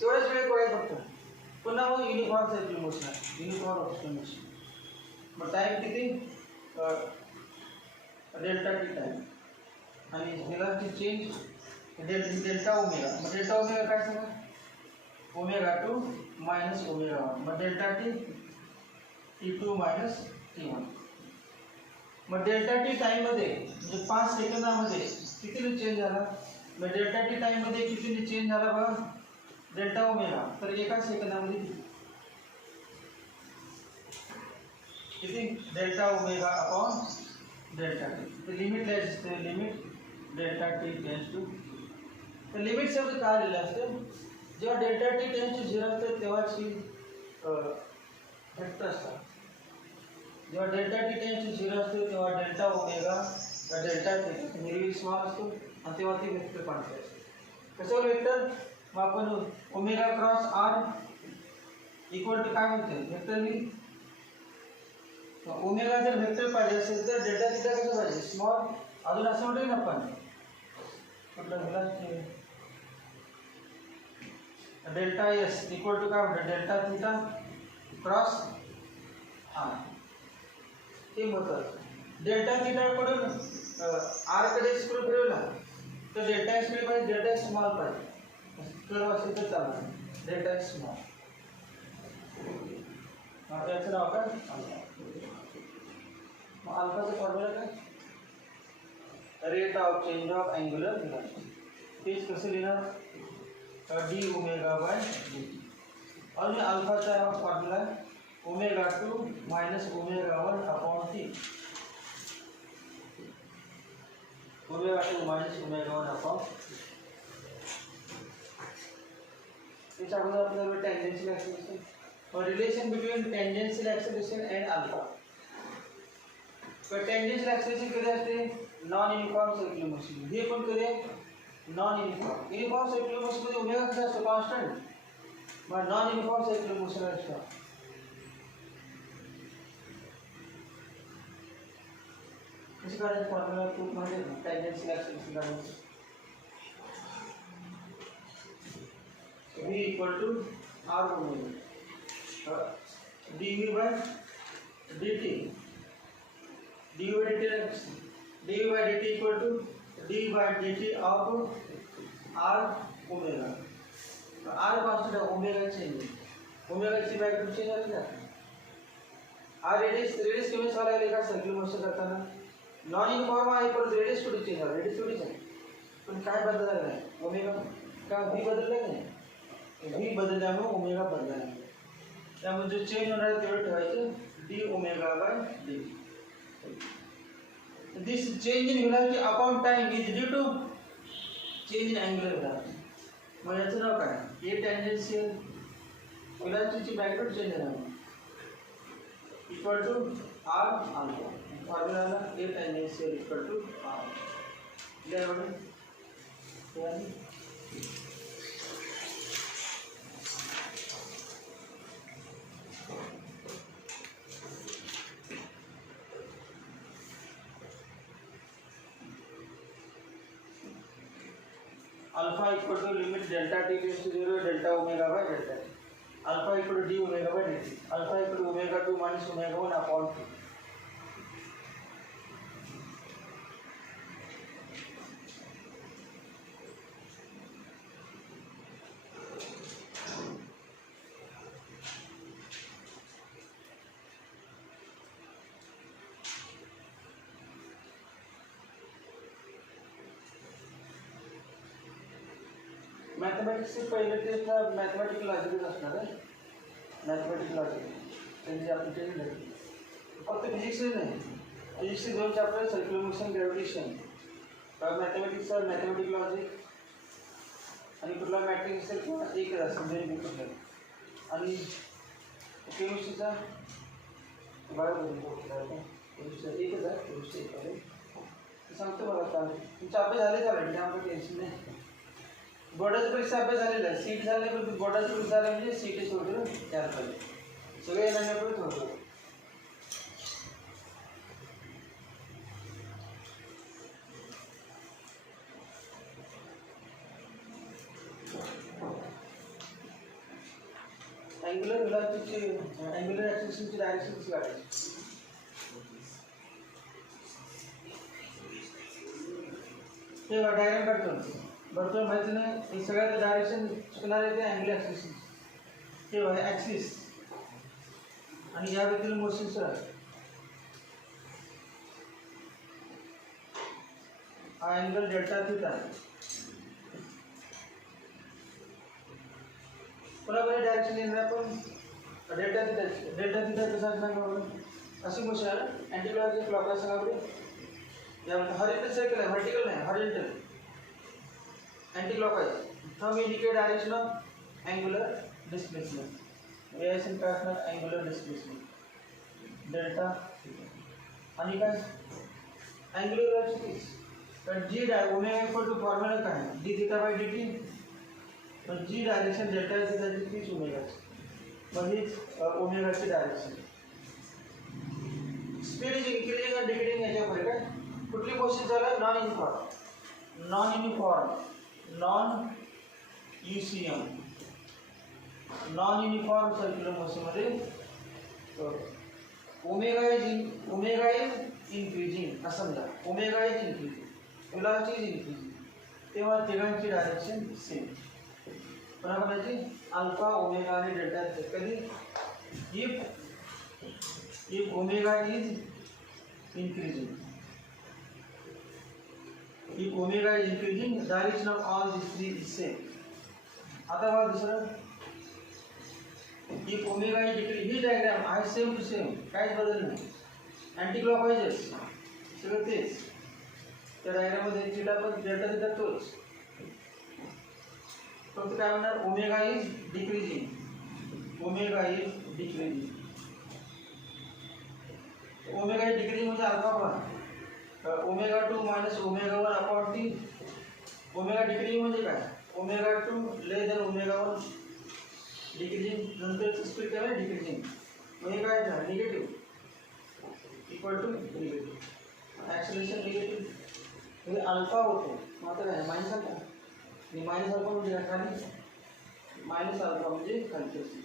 तेवढाच वेळ पडायचा फक्त. पुन्हा मग uniform circular motion, uniform option motion, मग टाईम किती डेल्टा टी टाईम, आणि व्हेलॉसिटी चेंज डेल्टा ओमेगा, मग डेल्टा ओमेगा काय सांगा omega two minus omega one, मग delta t t two minus t one. मग डेल्टा टी टाईममध्ये म्हणजे 5 सेकंदामध्ये किती चेंज झाला, मग डेल्टा टी टाईममध्ये किती चेंज झाला बघा डेल्टा ओमेगा, तर एका सेकंदामध्ये किती delta omega upon delta t. तर लिमिट लिहायची असते, limit delta T tends to, तर लिमिट शब्द काय आलेलं असतं, जेव्हा delta T tends to zero असतं तेव्हाच ही वेक्टर असतात. जेव्हा delta T tends to zero असतो तेव्हा डेल्टा ओमेगा डेल्टा टी निरवी स्मॉल असतो आणि तेव्हा ती वेक्टर क्वांटिटी असते. कशावर वेक्टर, मग आपण omega cross R equal to काय म्हणतो वेक्टर लिही. ओमेगा जर वेक्टर पाहिजे असेल तर डेल्टा थिटा कसं पाहिजे स्मॉल, अजून असं म्हणतो ना आपण कुठलं velocity delta S equal to काय म्हणतो डेल्टा थिटा क्रॉस आर, हे महत्वाचं. डेल्टा थिटा कडून आर कडे स्क्रू फिरवला तर डेल्टा एस कडे पाहिजे, डेल्टा एस स्मॉल पाहिजे, कर्व असेल तर चालतं डेल्टा एस स्मॉल. आता याचं नाव काय मग अल्फाचं फॉर्म्युला काय, rate of change of angular velocity, तेच कसं लिहिणार d omega by d t. आणि अल्फाचा formula omega two minus omega one upon t, omega two minus omega one upon. त्याच्या अगोदर आपल्याला tangential acceleration, relation between tangential acceleration and alpha. Tangential acceleration कधी असते नॉन युनिफॉर्म सर्क्युलर मोशन, हे पण कधी non uniform. Uniform circular motion मध्ये omega कसं असतं कॉन्स्टंट, मग नॉन युनिफॉर्म सर्क्युलर मोशन असतं. कशी काढायचं फॉर्म्युला खूप माहिती आहे ना टँजेन्शियल ॲक्सेलरेशन काढायचं. V equal to R omega d v by d t, d by d t equal to d by d t of r omega. R constant आहे, omega change, ओमेगाची मॅग्नीट्यूड चेंज झाली ना. R radius कमी झाला आहे का circular motion करताना, non uniform आहे पण रेडियस थोडी चेंज झाला, रेडियस थोडीच आहे पण काय बदलला नाही ओमेगा, का व्ही बदलला नाही, व्ही बदलल्यामुळे ओमेगा बदलला नाही. त्यामुळे जो चेंज होणार आहे तेवढं ठेवायचं D omega by D. This change in velocity upon time is due to change in angular velocity. मग याचं नाव काय ए टँजेन्शियल वेलॉसिटीची मॅग्नीट्यूड चेंज झाली equal to r alpha. Formula a tangential equal to r. Alpha equal to limit delta T tends to 0 delta omega by delta t, alpha equal to d omega by dt, alpha equal to omega 2 minus omega 1 upon 2. Mathematics से पहले ते था mathematical logic असणार आहे, mathematical logic त्यांची application झाली. फक्त physics नाही, फिजिक्सचे 2 चॅप्टर सर्क्युलर मोशन ग्रॅव्हिटेशन, मॅथमेटिक्सचा मॅथमेटिकल लॉजिक आणि कुठला मॅट्रिक्स असेल किंवा एक असेल दोन पेपर, आणि केमिस्ट्रीचा केमिस्ट्री एकच आहे, केमिस्ट्री एक आहे. सांगतो बघा चालेल, तुमचा अभ्यास झाले चालेल, त्यामुळे टेन्शन नाही. बोर्डाचा परीक्षा अभ्यास झालेला आहे, सीट झाले पण बोर्डाचा परीक्षा झाला म्हणजे सीट सोडलं त्यात पाहिजे सगळे येण्यापूर्वीच होतं. अँग्युलर व्हेलॉसिटीची अँग्युलर ॲक्सिलरेशनची डायरेक्शन कशी काढायची? ते डायग्राम काढतो बरोबर माहिती नाही, हे सगळ्यात डायरेक्शन शिकणार आहे ते अँग्युलर ॲक्सिस, हे आहे ॲक्सिस आणि या व्यक्तीला मोशन सर हा अँगल डेल्टा थीटा. पुन्हा डायरेक्शन येणार आपण डेल्टा थीटा कसा असणार अशी मोशन आहे अँटी क्लॉकवाईज क्लॉकवाईज सांगा. यामध्ये हॉरिझॉन्टल सर्कल आहे, व्हर्टिकल नाही, हॉरिझॉन्टल एंटी क्लॉकवाइज. हम indicate direction of angular displacement, reaction काय असणार एंगुलर डिस्प्लेसमेंट डेल्टा आणि काय एंगुलर व्हेलॉसिटी. तर जी ओमेगा इक्वल टू फॉर्म्युला काय आहे डी थीटा बाय dt, तर जी डायरेक्शन डेल्टा थीटाची तीच ओमेगाची, मग हीच ओमेगाची डायरेक्शन. स्पीड इज इन्क्रीजिंग आणि डिक्रीजिंग याच्यावर काय कुठली मोशन झालं non uniform non UCM non uniform circular motion मध्ये ओमेगा इज इन्क्रीजिंग असं समजा, omega is increasing velocity is increasing, तेव्हा तिघांची डायरेक्शन सेम. पुन्हा म्हणायची अल्फा ओमेगा आणि डेल्टा कधी if omega is increasing, if omega is increasing the direction of all these three is same. आता बघा दुसरं if omega is decreasing, he diagram आहे सेम टू सेम, काहीच बदल नाही, अँटी क्लॉकवाईजच सगळं तेच. त्या डायग्राममध्ये थीटा पण डेल्टा थीटा तोच, फक्त काय म्हणणार omega is decreasing, omega is decreasing. Omega is decreasing म्हणजे अल्फा पण omega 2 minus omega 1 upon t. Omega decreasing म्हणजे काय omega 2 less than omega 1 decreasing, नंतर स्पीड काय डिक्रीजिंग, मग हे काय झालं negative equal to negative, acceleration negative म्हणजे अल्फा होतो. मग आता काय मायनस अल्फा, मायनस अल्फा म्हणजे खाली, मायनस अल्फा म्हणजे खालची असते,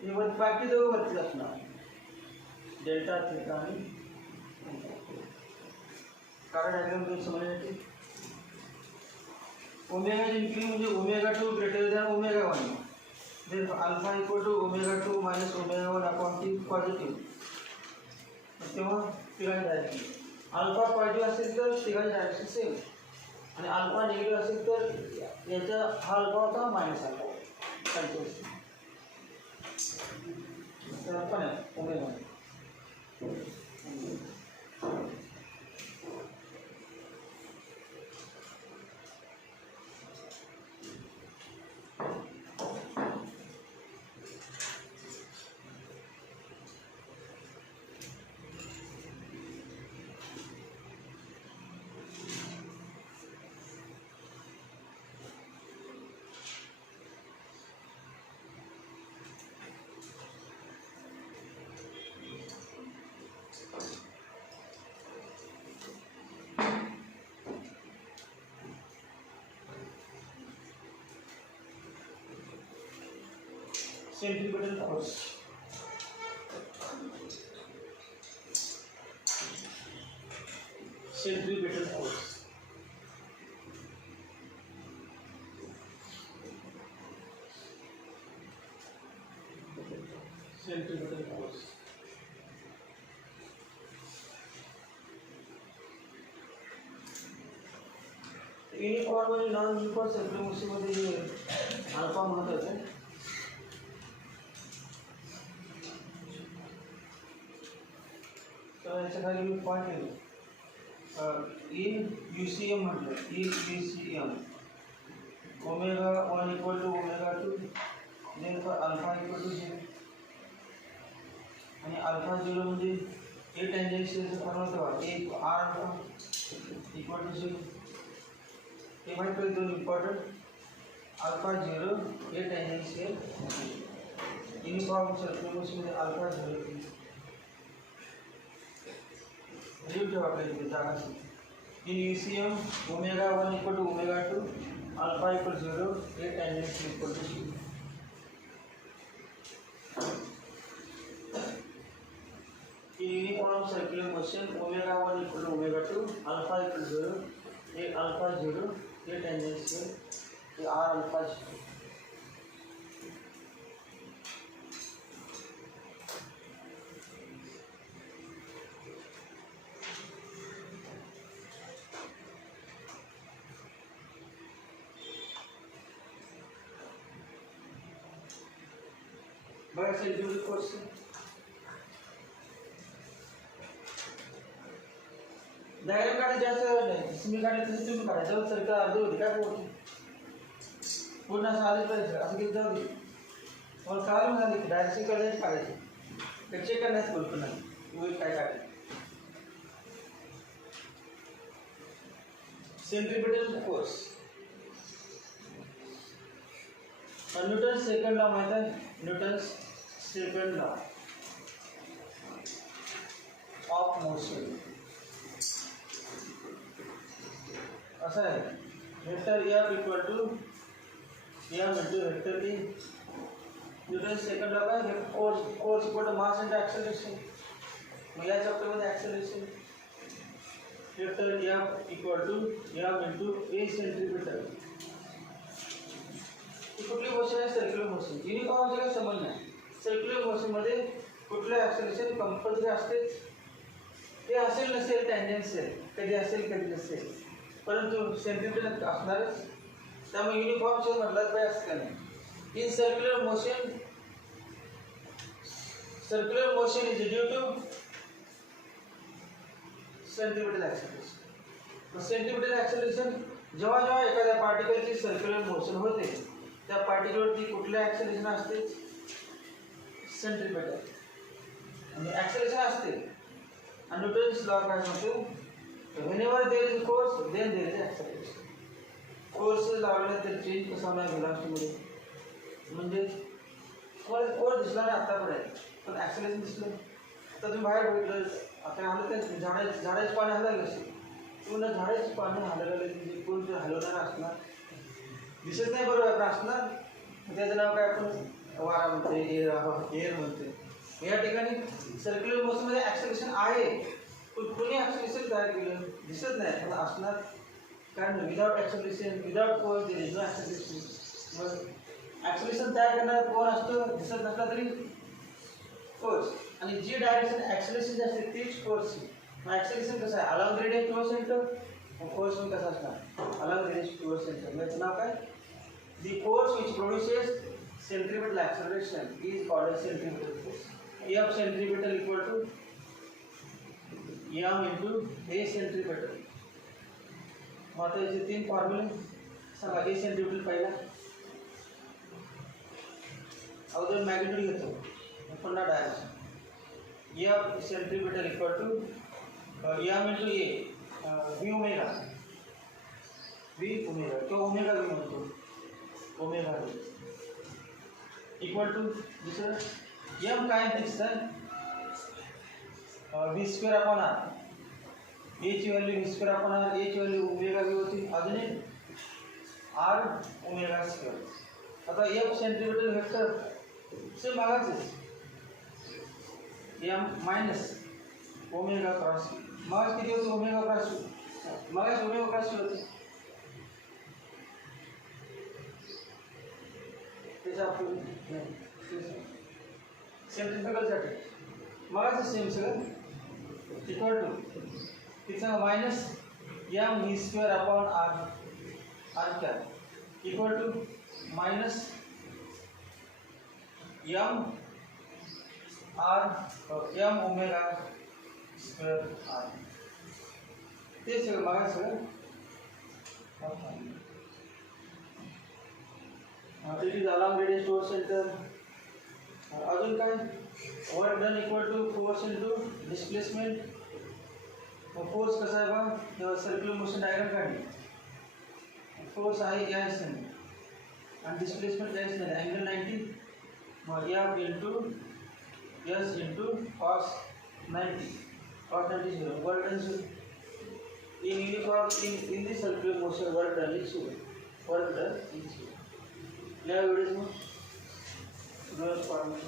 हे बाकी दोघं वरती असणार डेल्टा थीटा आणि कारण डायग्राम दोन समजण्यासाठी. ओमेगा इन्क्रीज म्हणजे omega 2 greater than omega 1, then alpha equal to omega 2 minus omega 1 upon t positive. तेव्हा तिघांची डायरेक्शन अल्फा पॉझिटिव्ह असेल तर तिघांची डायरेक्शन सेम, आणि अल्फा निगेटिव्ह असेल तर याचा हा अल्फा होता मायनस अल्फा खालची असते. तर पण आहे omega centripetal force. Centripetal force. Centripetal force. Uniform आणि नॉन युनिफॉर्म सर्क्युलर मोशन मध्ये अल्फा महत्वाचा आहे. तर याच्या खाली मी पॉईंट केलं इन UCM म्हटलं in UCM omega 1 equal to omega 2 then for alpha equal to 0 आणि अल्फा 0 म्हणजे ए टँजेन्शियलचं फॉर्म्युला तेव्हा a r alpha equal to 0 हे माहिती पाहिजे दोन important alpha 0 a tangential uniform circular मोशनमध्ये alpha 0 लिहून ठेवा आपल्या जागा in UCM omega 1 equal to omega 2 alpha equal 0 a tangential equal to 0. In uniform circular motion, omega 1 equal to omega 2, alpha equal to 0, a alpha 0, a tangential, a r alpha 0. बघा centrifugal force diagram काढायची असं मी काढलं तसं तुम्ही काढायचं जवळ circle अर्ध होती काय पोहोचली पूर्ण असं आलं पाहिजे असं किती जाऊ दे मला काढून झाली डायरेक्शन काढायची काढायची ते चेक करण्याचं बोलतो नाही वय काय काढायचं centripetal force Newton second law माहिती आहे Newton second law of motion असं आहे vector F equal to m into vector e Newton second law काय force equal to mass into acceleration मग या चॅप्टरमध्ये acceleration vector F equal to m into a centripetal ही कुठली motion आहे circular motion युनिफॉर्मचा काही संबंध नाही सर्क्युलर मोशनमध्ये कुठलं ॲक्सेलरेशन कंपल्सरी असतेच ते असेल नसेल टँजेन्शियल कधी असेल कधी नसेल परंतु सेंट्रिपेटल असणारच त्यामुळे युनिफॉर्म शेल म्हटलाच पाहिजे असं का नाही in circular motion is due to centripetal acceleration centripetal acceleration जेव्हा जेव्हा एखाद्या पार्टिकलची सर्क्युलर मोशन होते त्या पार्टिकलवरती कुठलं ॲक्सेलरेशन असते सेंट्रिपेटल आणि ॲक्सेलरेशन असते आणि न्यूटन्स लॉ काय म्हणतो whenever there is force then there is acceleration force लावला तर चेंज कसा होणार व्हेलॉसिटीमध्ये म्हणजे फोर्स दिसला नाही आतापर्यंत पण ॲक्सेलरेशन दिसलं आता तुम्ही बाहेर बघितलं आता आलं तर झाडाची पाने हलायला असेल पूर्ण झाडाची पाने हलायला म्हणजे कोण ते हलवणार असणार दिसत नाही बरोबर आपण असणार त्याचं नाव काय आपण वारा म्हणते एअर म्हणते या ठिकाणी सर्क्युलर मोशनमध्ये ॲक्सेलरेशन आहे कुणी ॲक्सेलरेशन तयार केलं दिसत नाही पण असणार कारण without acceleration without force there is no acceleration मग ॲक्सेलरेशन तयार करणारा कोण असतो दिसत नसला तरी फोर्स आणि जी डायरेक्शन ॲक्सेलरेशन असते तीच फोर्स मग ॲक्सेलरेशन कसं आहे along radius toward centre force पण कसा असणार अलॉंग रेडियस टुवर्ड सेंटर याचं नाव काय the force which produces centripetal acceleration is called centripetal force f centripetal equal to m into a centripetal मग आता याचे तीन फॉर्म्युले सांगा ए सेंट्रिपेटल पहिला अगोदर मॅग्नेट्यूड घेतो पुन्हा direction F centripetal equal to m into a v omega किंवा ओमेगा व्ही म्हणतो ओमेगा व्ही इक्वल टू दुसरं एम काय दिसतं व्ही स्क्वेअर अपॉन आर एची value v square upon r एची व्हॅल्यू ओमेगा व्ही होती अजून एक आर ओमेगा स्क्वेअर आता एफ सेंट्रिपेटल वेक्टर सेम मागाच एम मायनस ओमेगा क्रॉस मागास किती होते ओमेगा क्रॉस मागास ओमेगा क्रॉस होते त्याच्या आपण सेंट्रिफ्युगलसाठी मागाचं सेम सगळं इक्वल टू तिचं minus m v square upon r cap equal to minus m m omega square r ते सगळं बघा सगळं it is along radius to centre अजून काय work done equal to force into displacement force कसा आहे बघा सर्क्युलर मोशन डायग्राम काढली फोर्स आहे गॅस आणि डिस्प्लेसमेंट गॅस नाही अँगल 90 मग f into S into cos 90 0 work done zero in uniform in the circular motion work done is zero now it is reverse formula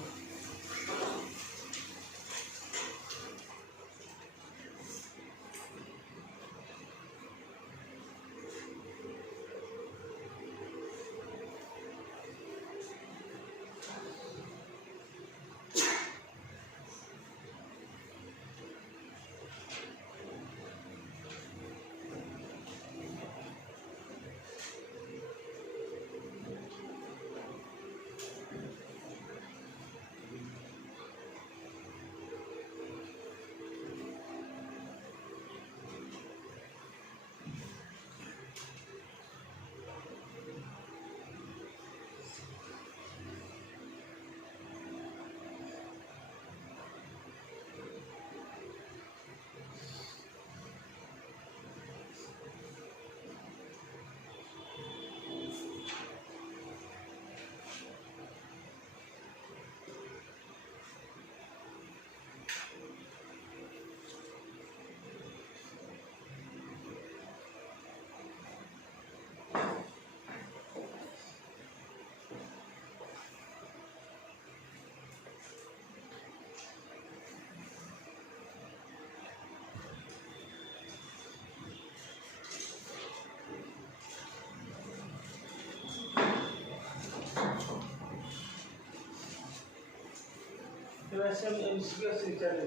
वैसे हम एमसीक्यू से विचारले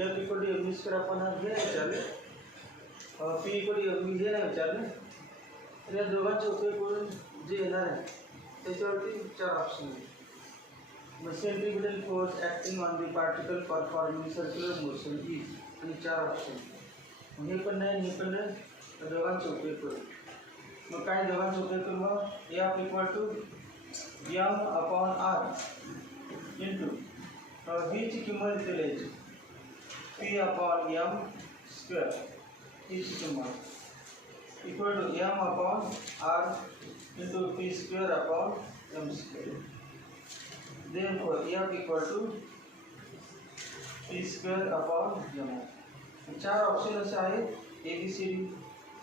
या इक्वल टू एम स्क्वेअर आपण हे नाही विचारले पी इक्वल टू एम हे नाही विचारले तर या दोघांचे उपयोग करून जे येणार आहे त्याच्यावरती चार ऑप्शन आहेत मग centripetal force acting on the particle performing circular motion is आणि चार ऑप्शन हे पण नाही हे पण नाही तर दोघांचे उपयोग करू मग काय दोघांचे उपयोग करू मग F equal to m upon R into हीची किंमत इथे लिहायची पी अपॉन एम स्क्वेअर हीची किंमत equal to m upon R into p square upon m square therefore f equal to p square upon m चार ऑप्शन असे आहेत A B C D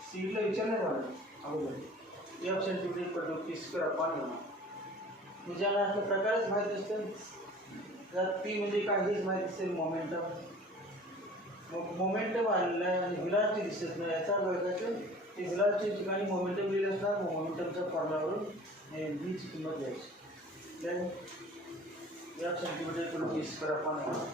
C ला विचारले झालं अगोदर F centimetre equal to p square upon m तुझ्याला असं प्रकारच माहीत असतं त्यात पी म्हणजे काय हेच माहीत असेल मोमेंटम मग मोमेंटम आणलं आणि व्हिलाची दिसत नाही याचा बघायचं ते व्हिलाची ठिकाणी मोमेंटम लिहिलं असणार मोमेंटमच्या फॉर्म्युलावरून व्हीची किंमत द्यायची then f centimetre equal to p square upon m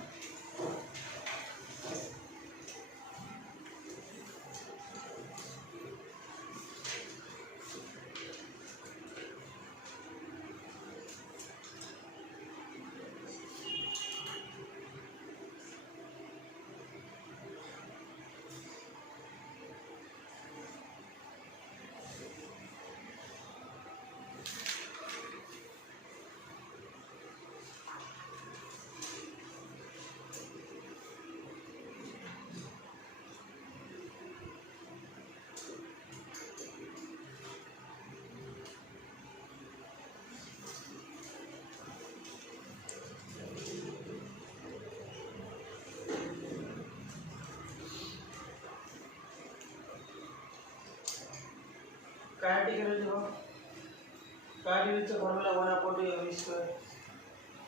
kinetic energy बघ काय डिव्हिजनचा फॉर्म्युला 1/m².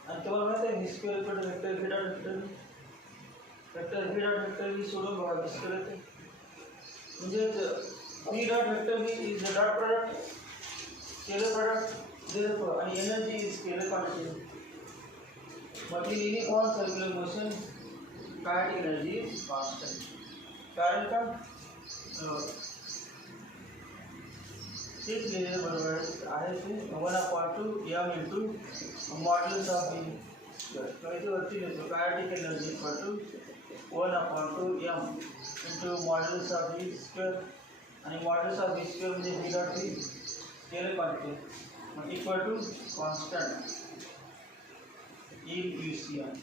आणि तुम्हाला माहिती आहे v² vector v dot vector v dot vector v सोडून बघा v² येते. म्हणजे v dot vector v is the dot product scalar product therefore आणि energy is scalar quantity. but in uniform circular motion kinetic energy is constant. कारण का तेच लिहिलेलं बरोबर आहे ते 1/2 m into modulus of v तर इथे वरती लिहितो kinetic energy equal to 1/2 m into modulus of v square आणि मॉड्युलस ऑफ v स्क्वेअर म्हणजे v dot v scalar quantity मग equal to constant in UCM.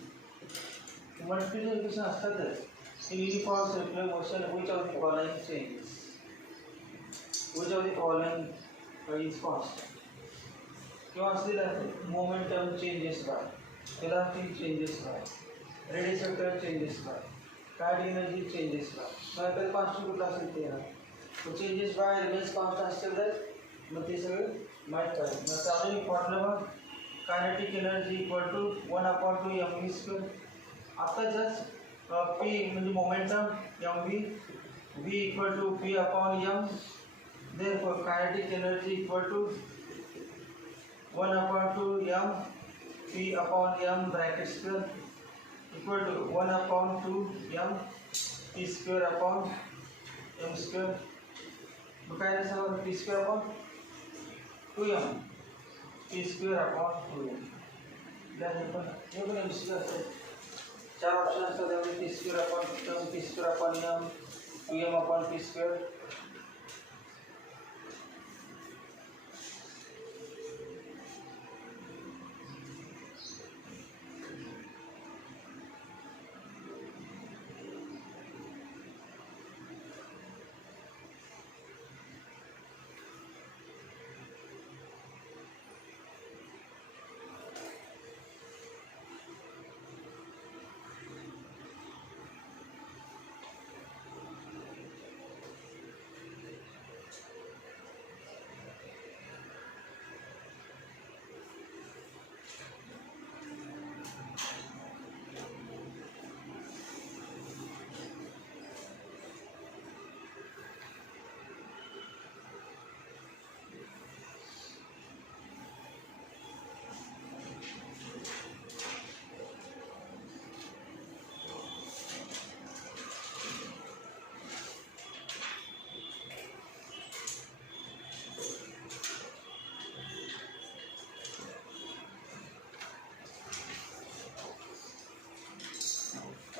Multiplication असतातच in uniform circular motion which of the following changes? Which of the following is constant? किंवा असलेला momentum changes by, velocity changes by, radius vector changes by, kinetic energy changes by. मग तर constant कुठला असेल ते ना तो changes by remains constant असेल तर मग ते सगळं माहित आहे. मग चालू formula kinetic energy equal to 1/2 mv². आता जस्ट p म्हणजे momentum mv v equal to p upon m. therefore kinetic energy equal to 1/2 m p upon m bracket square equal to 1/2 m p square upon m square. मग काय असं p square upon 2m p square upon 2m. then हे पण m square असते. चार option असतात त्यामध्ये p square upon m p square upon m 2m upon p square.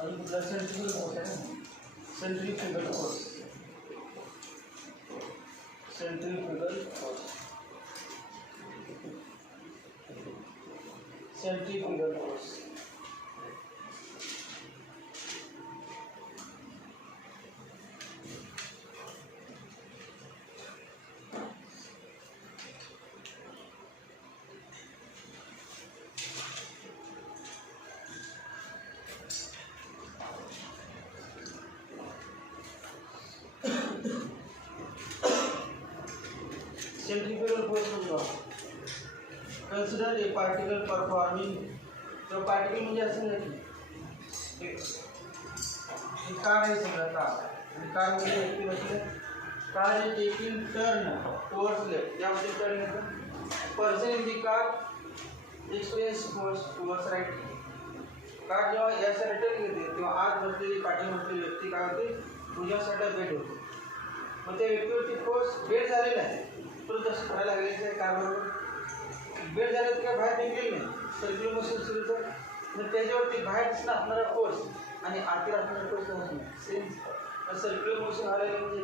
अजून कुठला सेंट्रिफ्युगल फोर्स आहे ना centrifugal force centrifugal force centrifugal force centrifugal force होगा. Consider a particle performing. तो particle म्हणजे असं नाही की कार आहे समजा कार म्हणजे म्हणजे car is taking turn towards left यामध्ये turn येतं person in the car experience force towards right. Car जेव्हा या साईडला येते तेव्हा आत बसलेली पाठीमागची व्यक्ती काय होते तुझ्या साईडला बेट होते. मग त्या व्यक्तीवरती फोर्स बेट झालेला आहे तो तसं करायला लागलेलं आहे कारबरोबर बेट झालं तर काय बाहेर निघेल नाही सर्क्युलर मोशन सुरू तर मग त्याच्यावरती बाहेर दिसणं असणारा फोर्स आणि आतील असणारा फोर्स नाही सेम सर्क्युलर मोशन झालेलं म्हणजे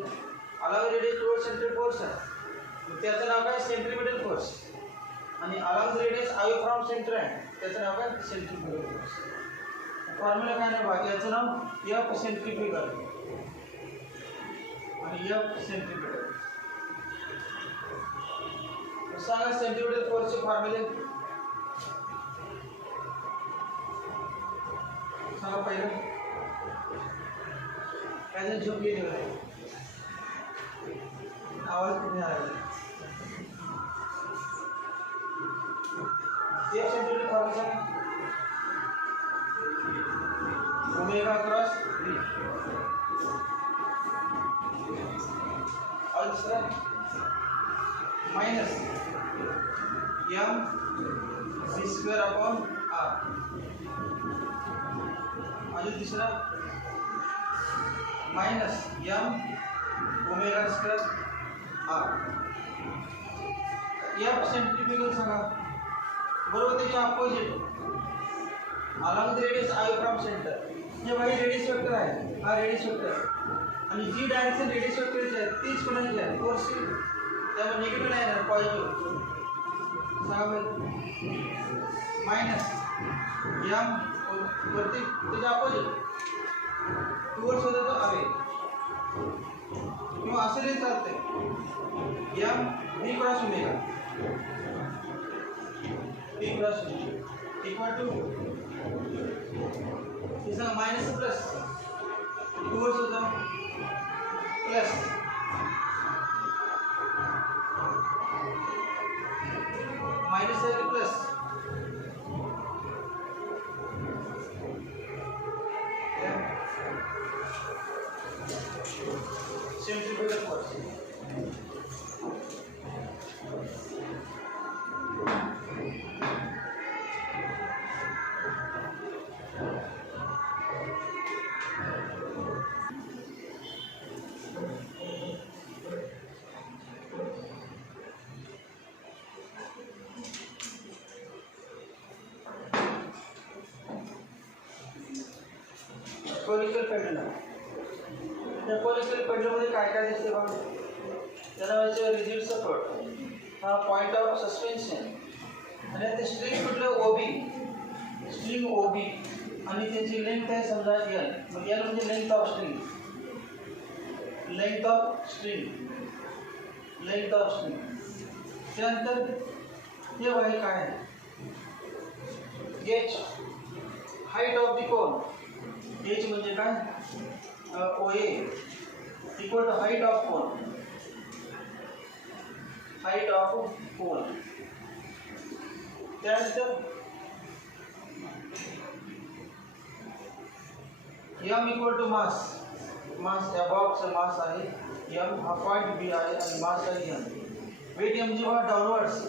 along radius toward central force आहे त्याचं नाव काय सेंट्रिपिटल फोर्स आणि along radius away from centre आहे त्याचं नाव काय सेंट्रिफ्युगल फोर्स. फॉर्म्युला काय नाही बाकी याचं नाव एफ सेंट्रिफ्युगल आणि एफ सेंट्रिपिटल. सांगा सेंट्रिपिटल फोर्सचे फॉर्म्युले सांगा पहिलं काय झोप गेली आवाज कुठे आला F centripetal formation omega cross V और दूसरा minus m v square upon r और तीसरा minus m omega square r F centrifugal सांगा बरोबर त्याच्या opposite along the radius I from centre हे भाई रेडियस वेक्टर आहे हा रेडियस वेक्टर आणि जी डायरेक्शन रेडियस वेक्टरची आहे तीच कोणाची आहे फोर्स त्यामुळे निगेटिव्ह नाही येणार पॉझिटिव्ह सांगा बरं माइनस m वरती त्याच्या अपोजिट टुवर्ड्स होता तो अवे किंवा असं लिहिता चालते m v cross omega v cross equal to इसका माइनस प्लस टुवर्ड्स होता प्लस माइनस है plus centrifugal force conical pendulum या कोनिकल पेंडुलम मध्ये काय काय दिसते बघा त्याला म्हणजे रिजिड सपोर्ट हा पॉइंट ऑफ सस्पेन्शन आणि ते स्ट्रिंग कुठलं ओबी स्ट्रिंग ओबी आणि त्याची लेंथ आहे समजा एल मग एल म्हणजे लेंथ ऑफ स्ट्रिंग त्यानंतर हे आहे काय h height of the cone h म्हणजे काय OA equal to height of cone त्यानंतर m इक्वल टू मास या बॉक्सचा मास आहे m हा पॉइंट b आहे आणि मास आहे m वेट m जेव्हा डाउनवर्ड्स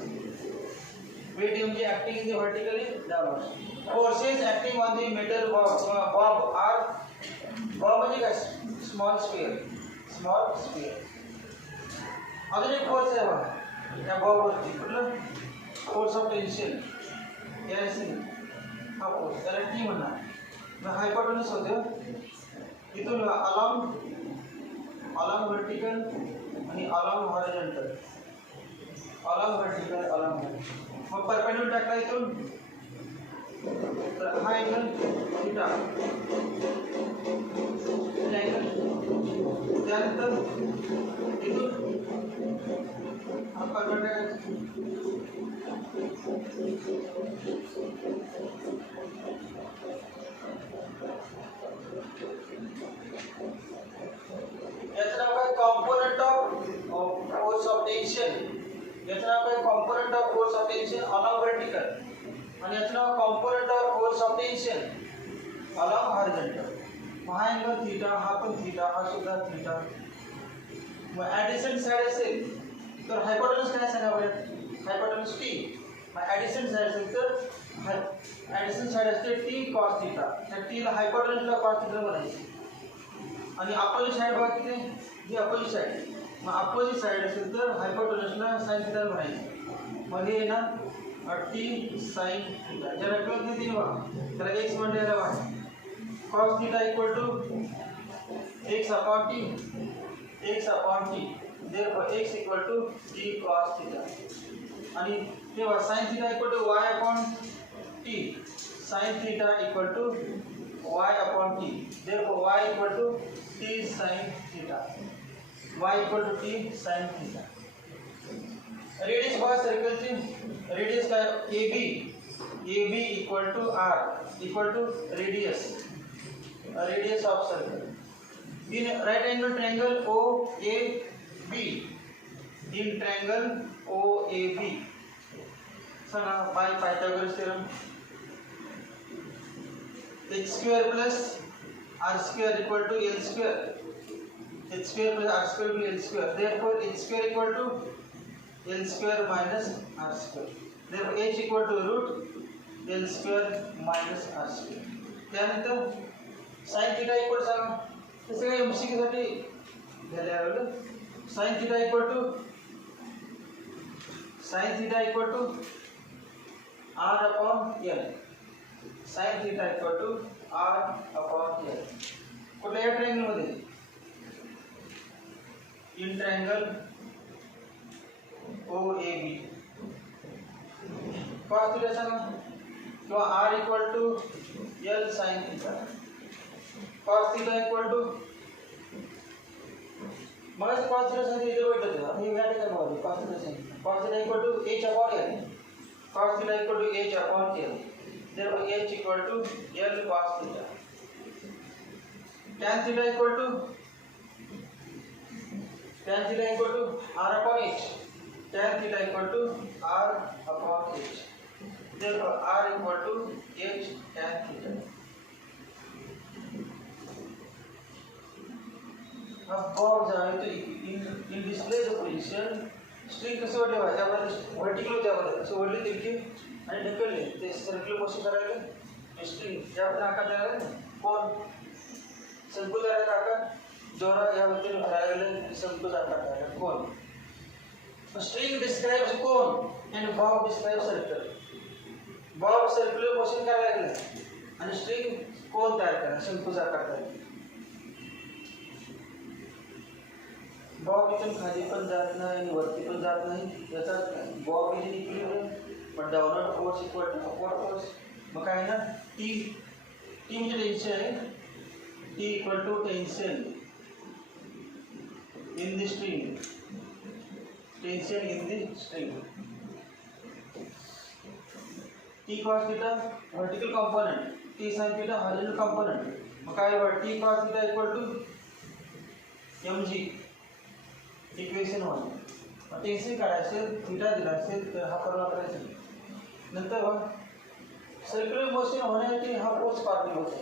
वेट m जे acting in the vertically downwards forces acting on the metal bob are bob म्हणजे काय स्मॉल स्फिअर अजून एक फोर्स आहे बघा या बॉब वरती कुठलं फोर्स ऑफ टेन्शन यायसी हा फोर्स त्याला टी म्हणणार मग हायपोटेन्यूस होते इथून अलॉंग वर्टिकल आणि अलॉंग हॉरिझॉन्टल मग परपेंडिक्युलर टाकला इथून तर हा एंगल थीटा त्यानंतर इथून हा परपेंडिक्युलर याचं नाव काय component of force of tension याचं नाव काय component of force of tension along vertical आणि याचं नाव component of force of tension along horizontal हा अँगल थीटा हा पण थीटा हा सुद्धा थीटा मग ॲडिसंट साइड असेल तर हायपोटेन्यूस काय सांगावे हायपोटेन्यूस टी मग ॲडिसंट साइड असेल तर ॲडिसंट साइड असते टी कॉस थीटा त्या टीला हायपोटेन्यूसला कॉस थीटा म्हणायची आणि अपोजिट साइड बघा किती ही अपोजिट साइड मग अपोजिट साइड असेल तर हायपोटेन्यूसला साइन थीटा म्हणायची मग हे ना टी साइन थीटा ज्याला कळत नाही तिने बघा त्याला एक्स म्हणजे याला Y cos theta equal to x upon t therefore x equal to t cos theta आणि तेव्हा sin theta equal to y upon t sin theta equal to y upon t therefore y equal to t sin theta y equal to t sin theta radius बघा सर्कलची radius काय AB equal to r equal to radius of circle in right angle triangle OAB सांगा bye Pythagoras theorem h square plus r square equal to l square. H square plus r square equal to l square. Therefore h square equal to l square minus r square. Therefore h equal to root l square minus r square. त्यानंतर sin theta equal to सांगा हे सगळे MCQ साठी झाल्यावर sin theta equal to r upon l. sin theta equal to r upon l. कुठल्या triangle मध्ये in triangle OAB cos theta सांगा किंवा r equal to l sin theta. cos theta equal to मग cos theta साठी इथे भेटत आहे हे व्याख्या काय बघा cos theta sin cos theta equal to h upon l. cos theta equal to h upon l. Therefore h equal to l cos theta. tan theta equal to r upon h. tan theta equal to r upon h. Therefore r equal to h tan theta. अब Bob जाए तो in display the position string कसं ठेवायचं त्यामध्ये vertical त्यामध्ये असं वरली तिरकी आणि ढकलले ते सर्क्युलर मोशन करायला स्ट्रिंग यामध्ये आकार द्यायला कोण संकुल आकार जोरा यामध्ये भरायला संकुल आकार द्यायला कोण string describes cone and bob describes circle. bob circular motion करायला आणि स्ट्रिंग कोन तयार करा शंकूचा आकार द्यायला. बॉब इथून खाली पण जात नाही आणि वरती पण जात नाही याचा बॉब इथे इक्विलिब्रियम पण downward force equal to upward force. मग काय ना टी म्हणजे टेन्शन आहे t equal to tension in the string. Tension in the string. T cos theta vertical component t sin theta horizontal component. मग काय t cos theta equal to mg equation 1. Tension काढायचं theta दिला असेल तर हा formula करायचा. नंतर circular motion होण्यासाठी हा फोर्स पार्टिकल होतो.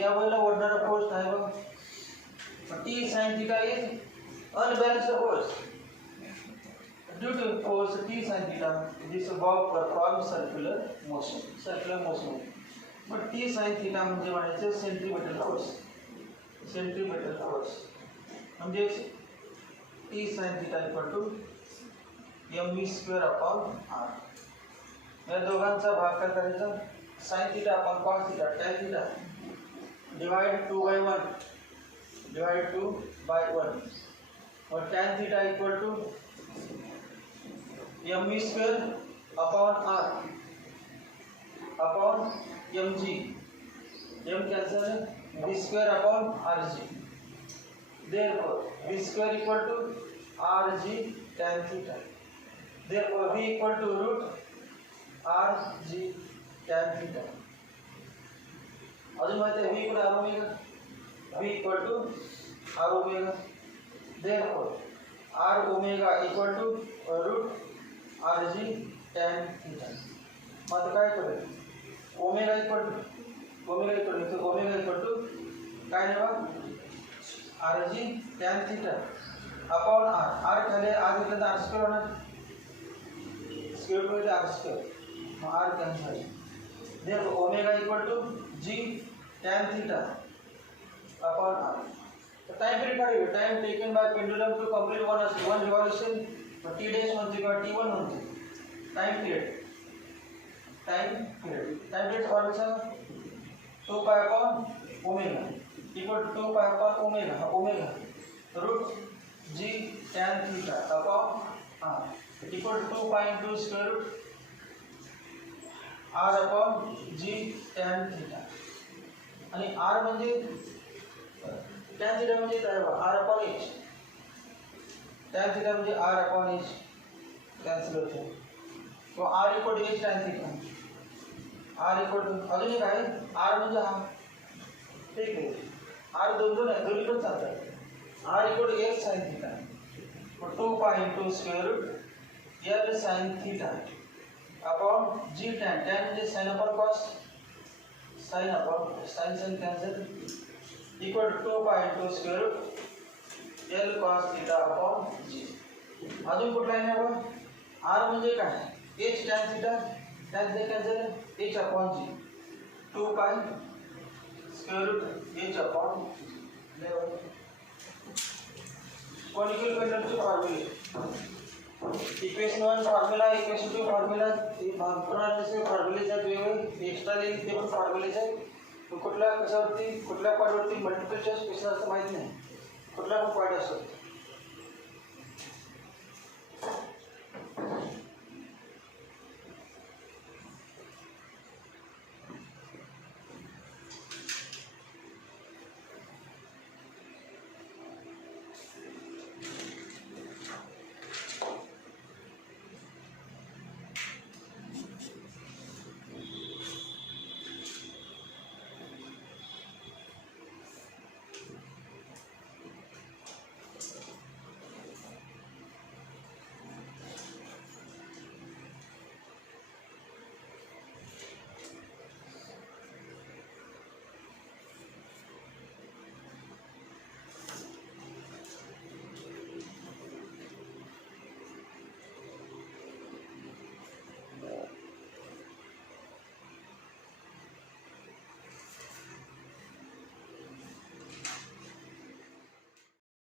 या वेळेला ओढणारा फोर्स आहे बघ T sin theta is unbalanced force. Due to force T sin theta, this bob performs circular motion. But T sin theta म्हणजे म्हणायचं सेंट्रीपिटल फोर्स. म्हणजे T sin theta equal to mv square upon r. या दोघांचा भागाकार करायचा sin theta upon cos theta tan theta divide 2 by 1 और tan theta equal to mv square upon r upon mg. m cancel है v square upon rg. Therefore v square equal to rg tan theta. Therefore v equal to root rg tan theta. अजून माहिती है v equal to r omega. v equal to r omega. Therefore r omega equal to root rg tan theta. मग काय करेल omega equal to काय नेवा rg tan theta upon r खाली r घेतलं तर r स्क्वेअर होणार स्क्वेअर रूट r स्क्वेअर मग r cancel. There omega equal to g tan theta upon r. The time period काढू time taken by pendulum to complete one revolution t dash म्हणते किंवा t1 म्हणते. Time period formula 2 pi upon omega equal to 2 pi upon omega root g tan theta upon r equal to 2 pi into square root r upon g tan theta. आणि r म्हणजे tan theta म्हणजे काय r upon h. tan theta म्हणजे r upon h cancel होते. तो r equal to h tan theta. r equal to अजून एक आहे r म्हणजे हा ठीक आहे r दोन आहे दोन्ही पण चालतात. r equal to x sin theta. 2 pi into square root l sin theta upon g tan, tan म्हणजे sin upon cos, sin upon sin cancel equal to 2 pi into square root L cos theta upon g. अजून कुठला आहे ना बघ, r म्हणजे काय, h tan theta, tan they cancel h upon g, 2 pi square root h upon level. Conical पेंडुलमचे फॉर्म्युले, equation 1 formula, equation 2 formula, हे भागप्रणालीचे फॉर्म्युलेज आहेत वेगवेगळे, एक्स्ट्रा लिहिली ते पण फॉर्म्युलेज आहेत. कुठल्या कशावरती कुठल्या पॉईंटवरती मल्टिपल चॉईस क्वेश्चन असं माहित नाही, कुठला पण पॉईंट असतो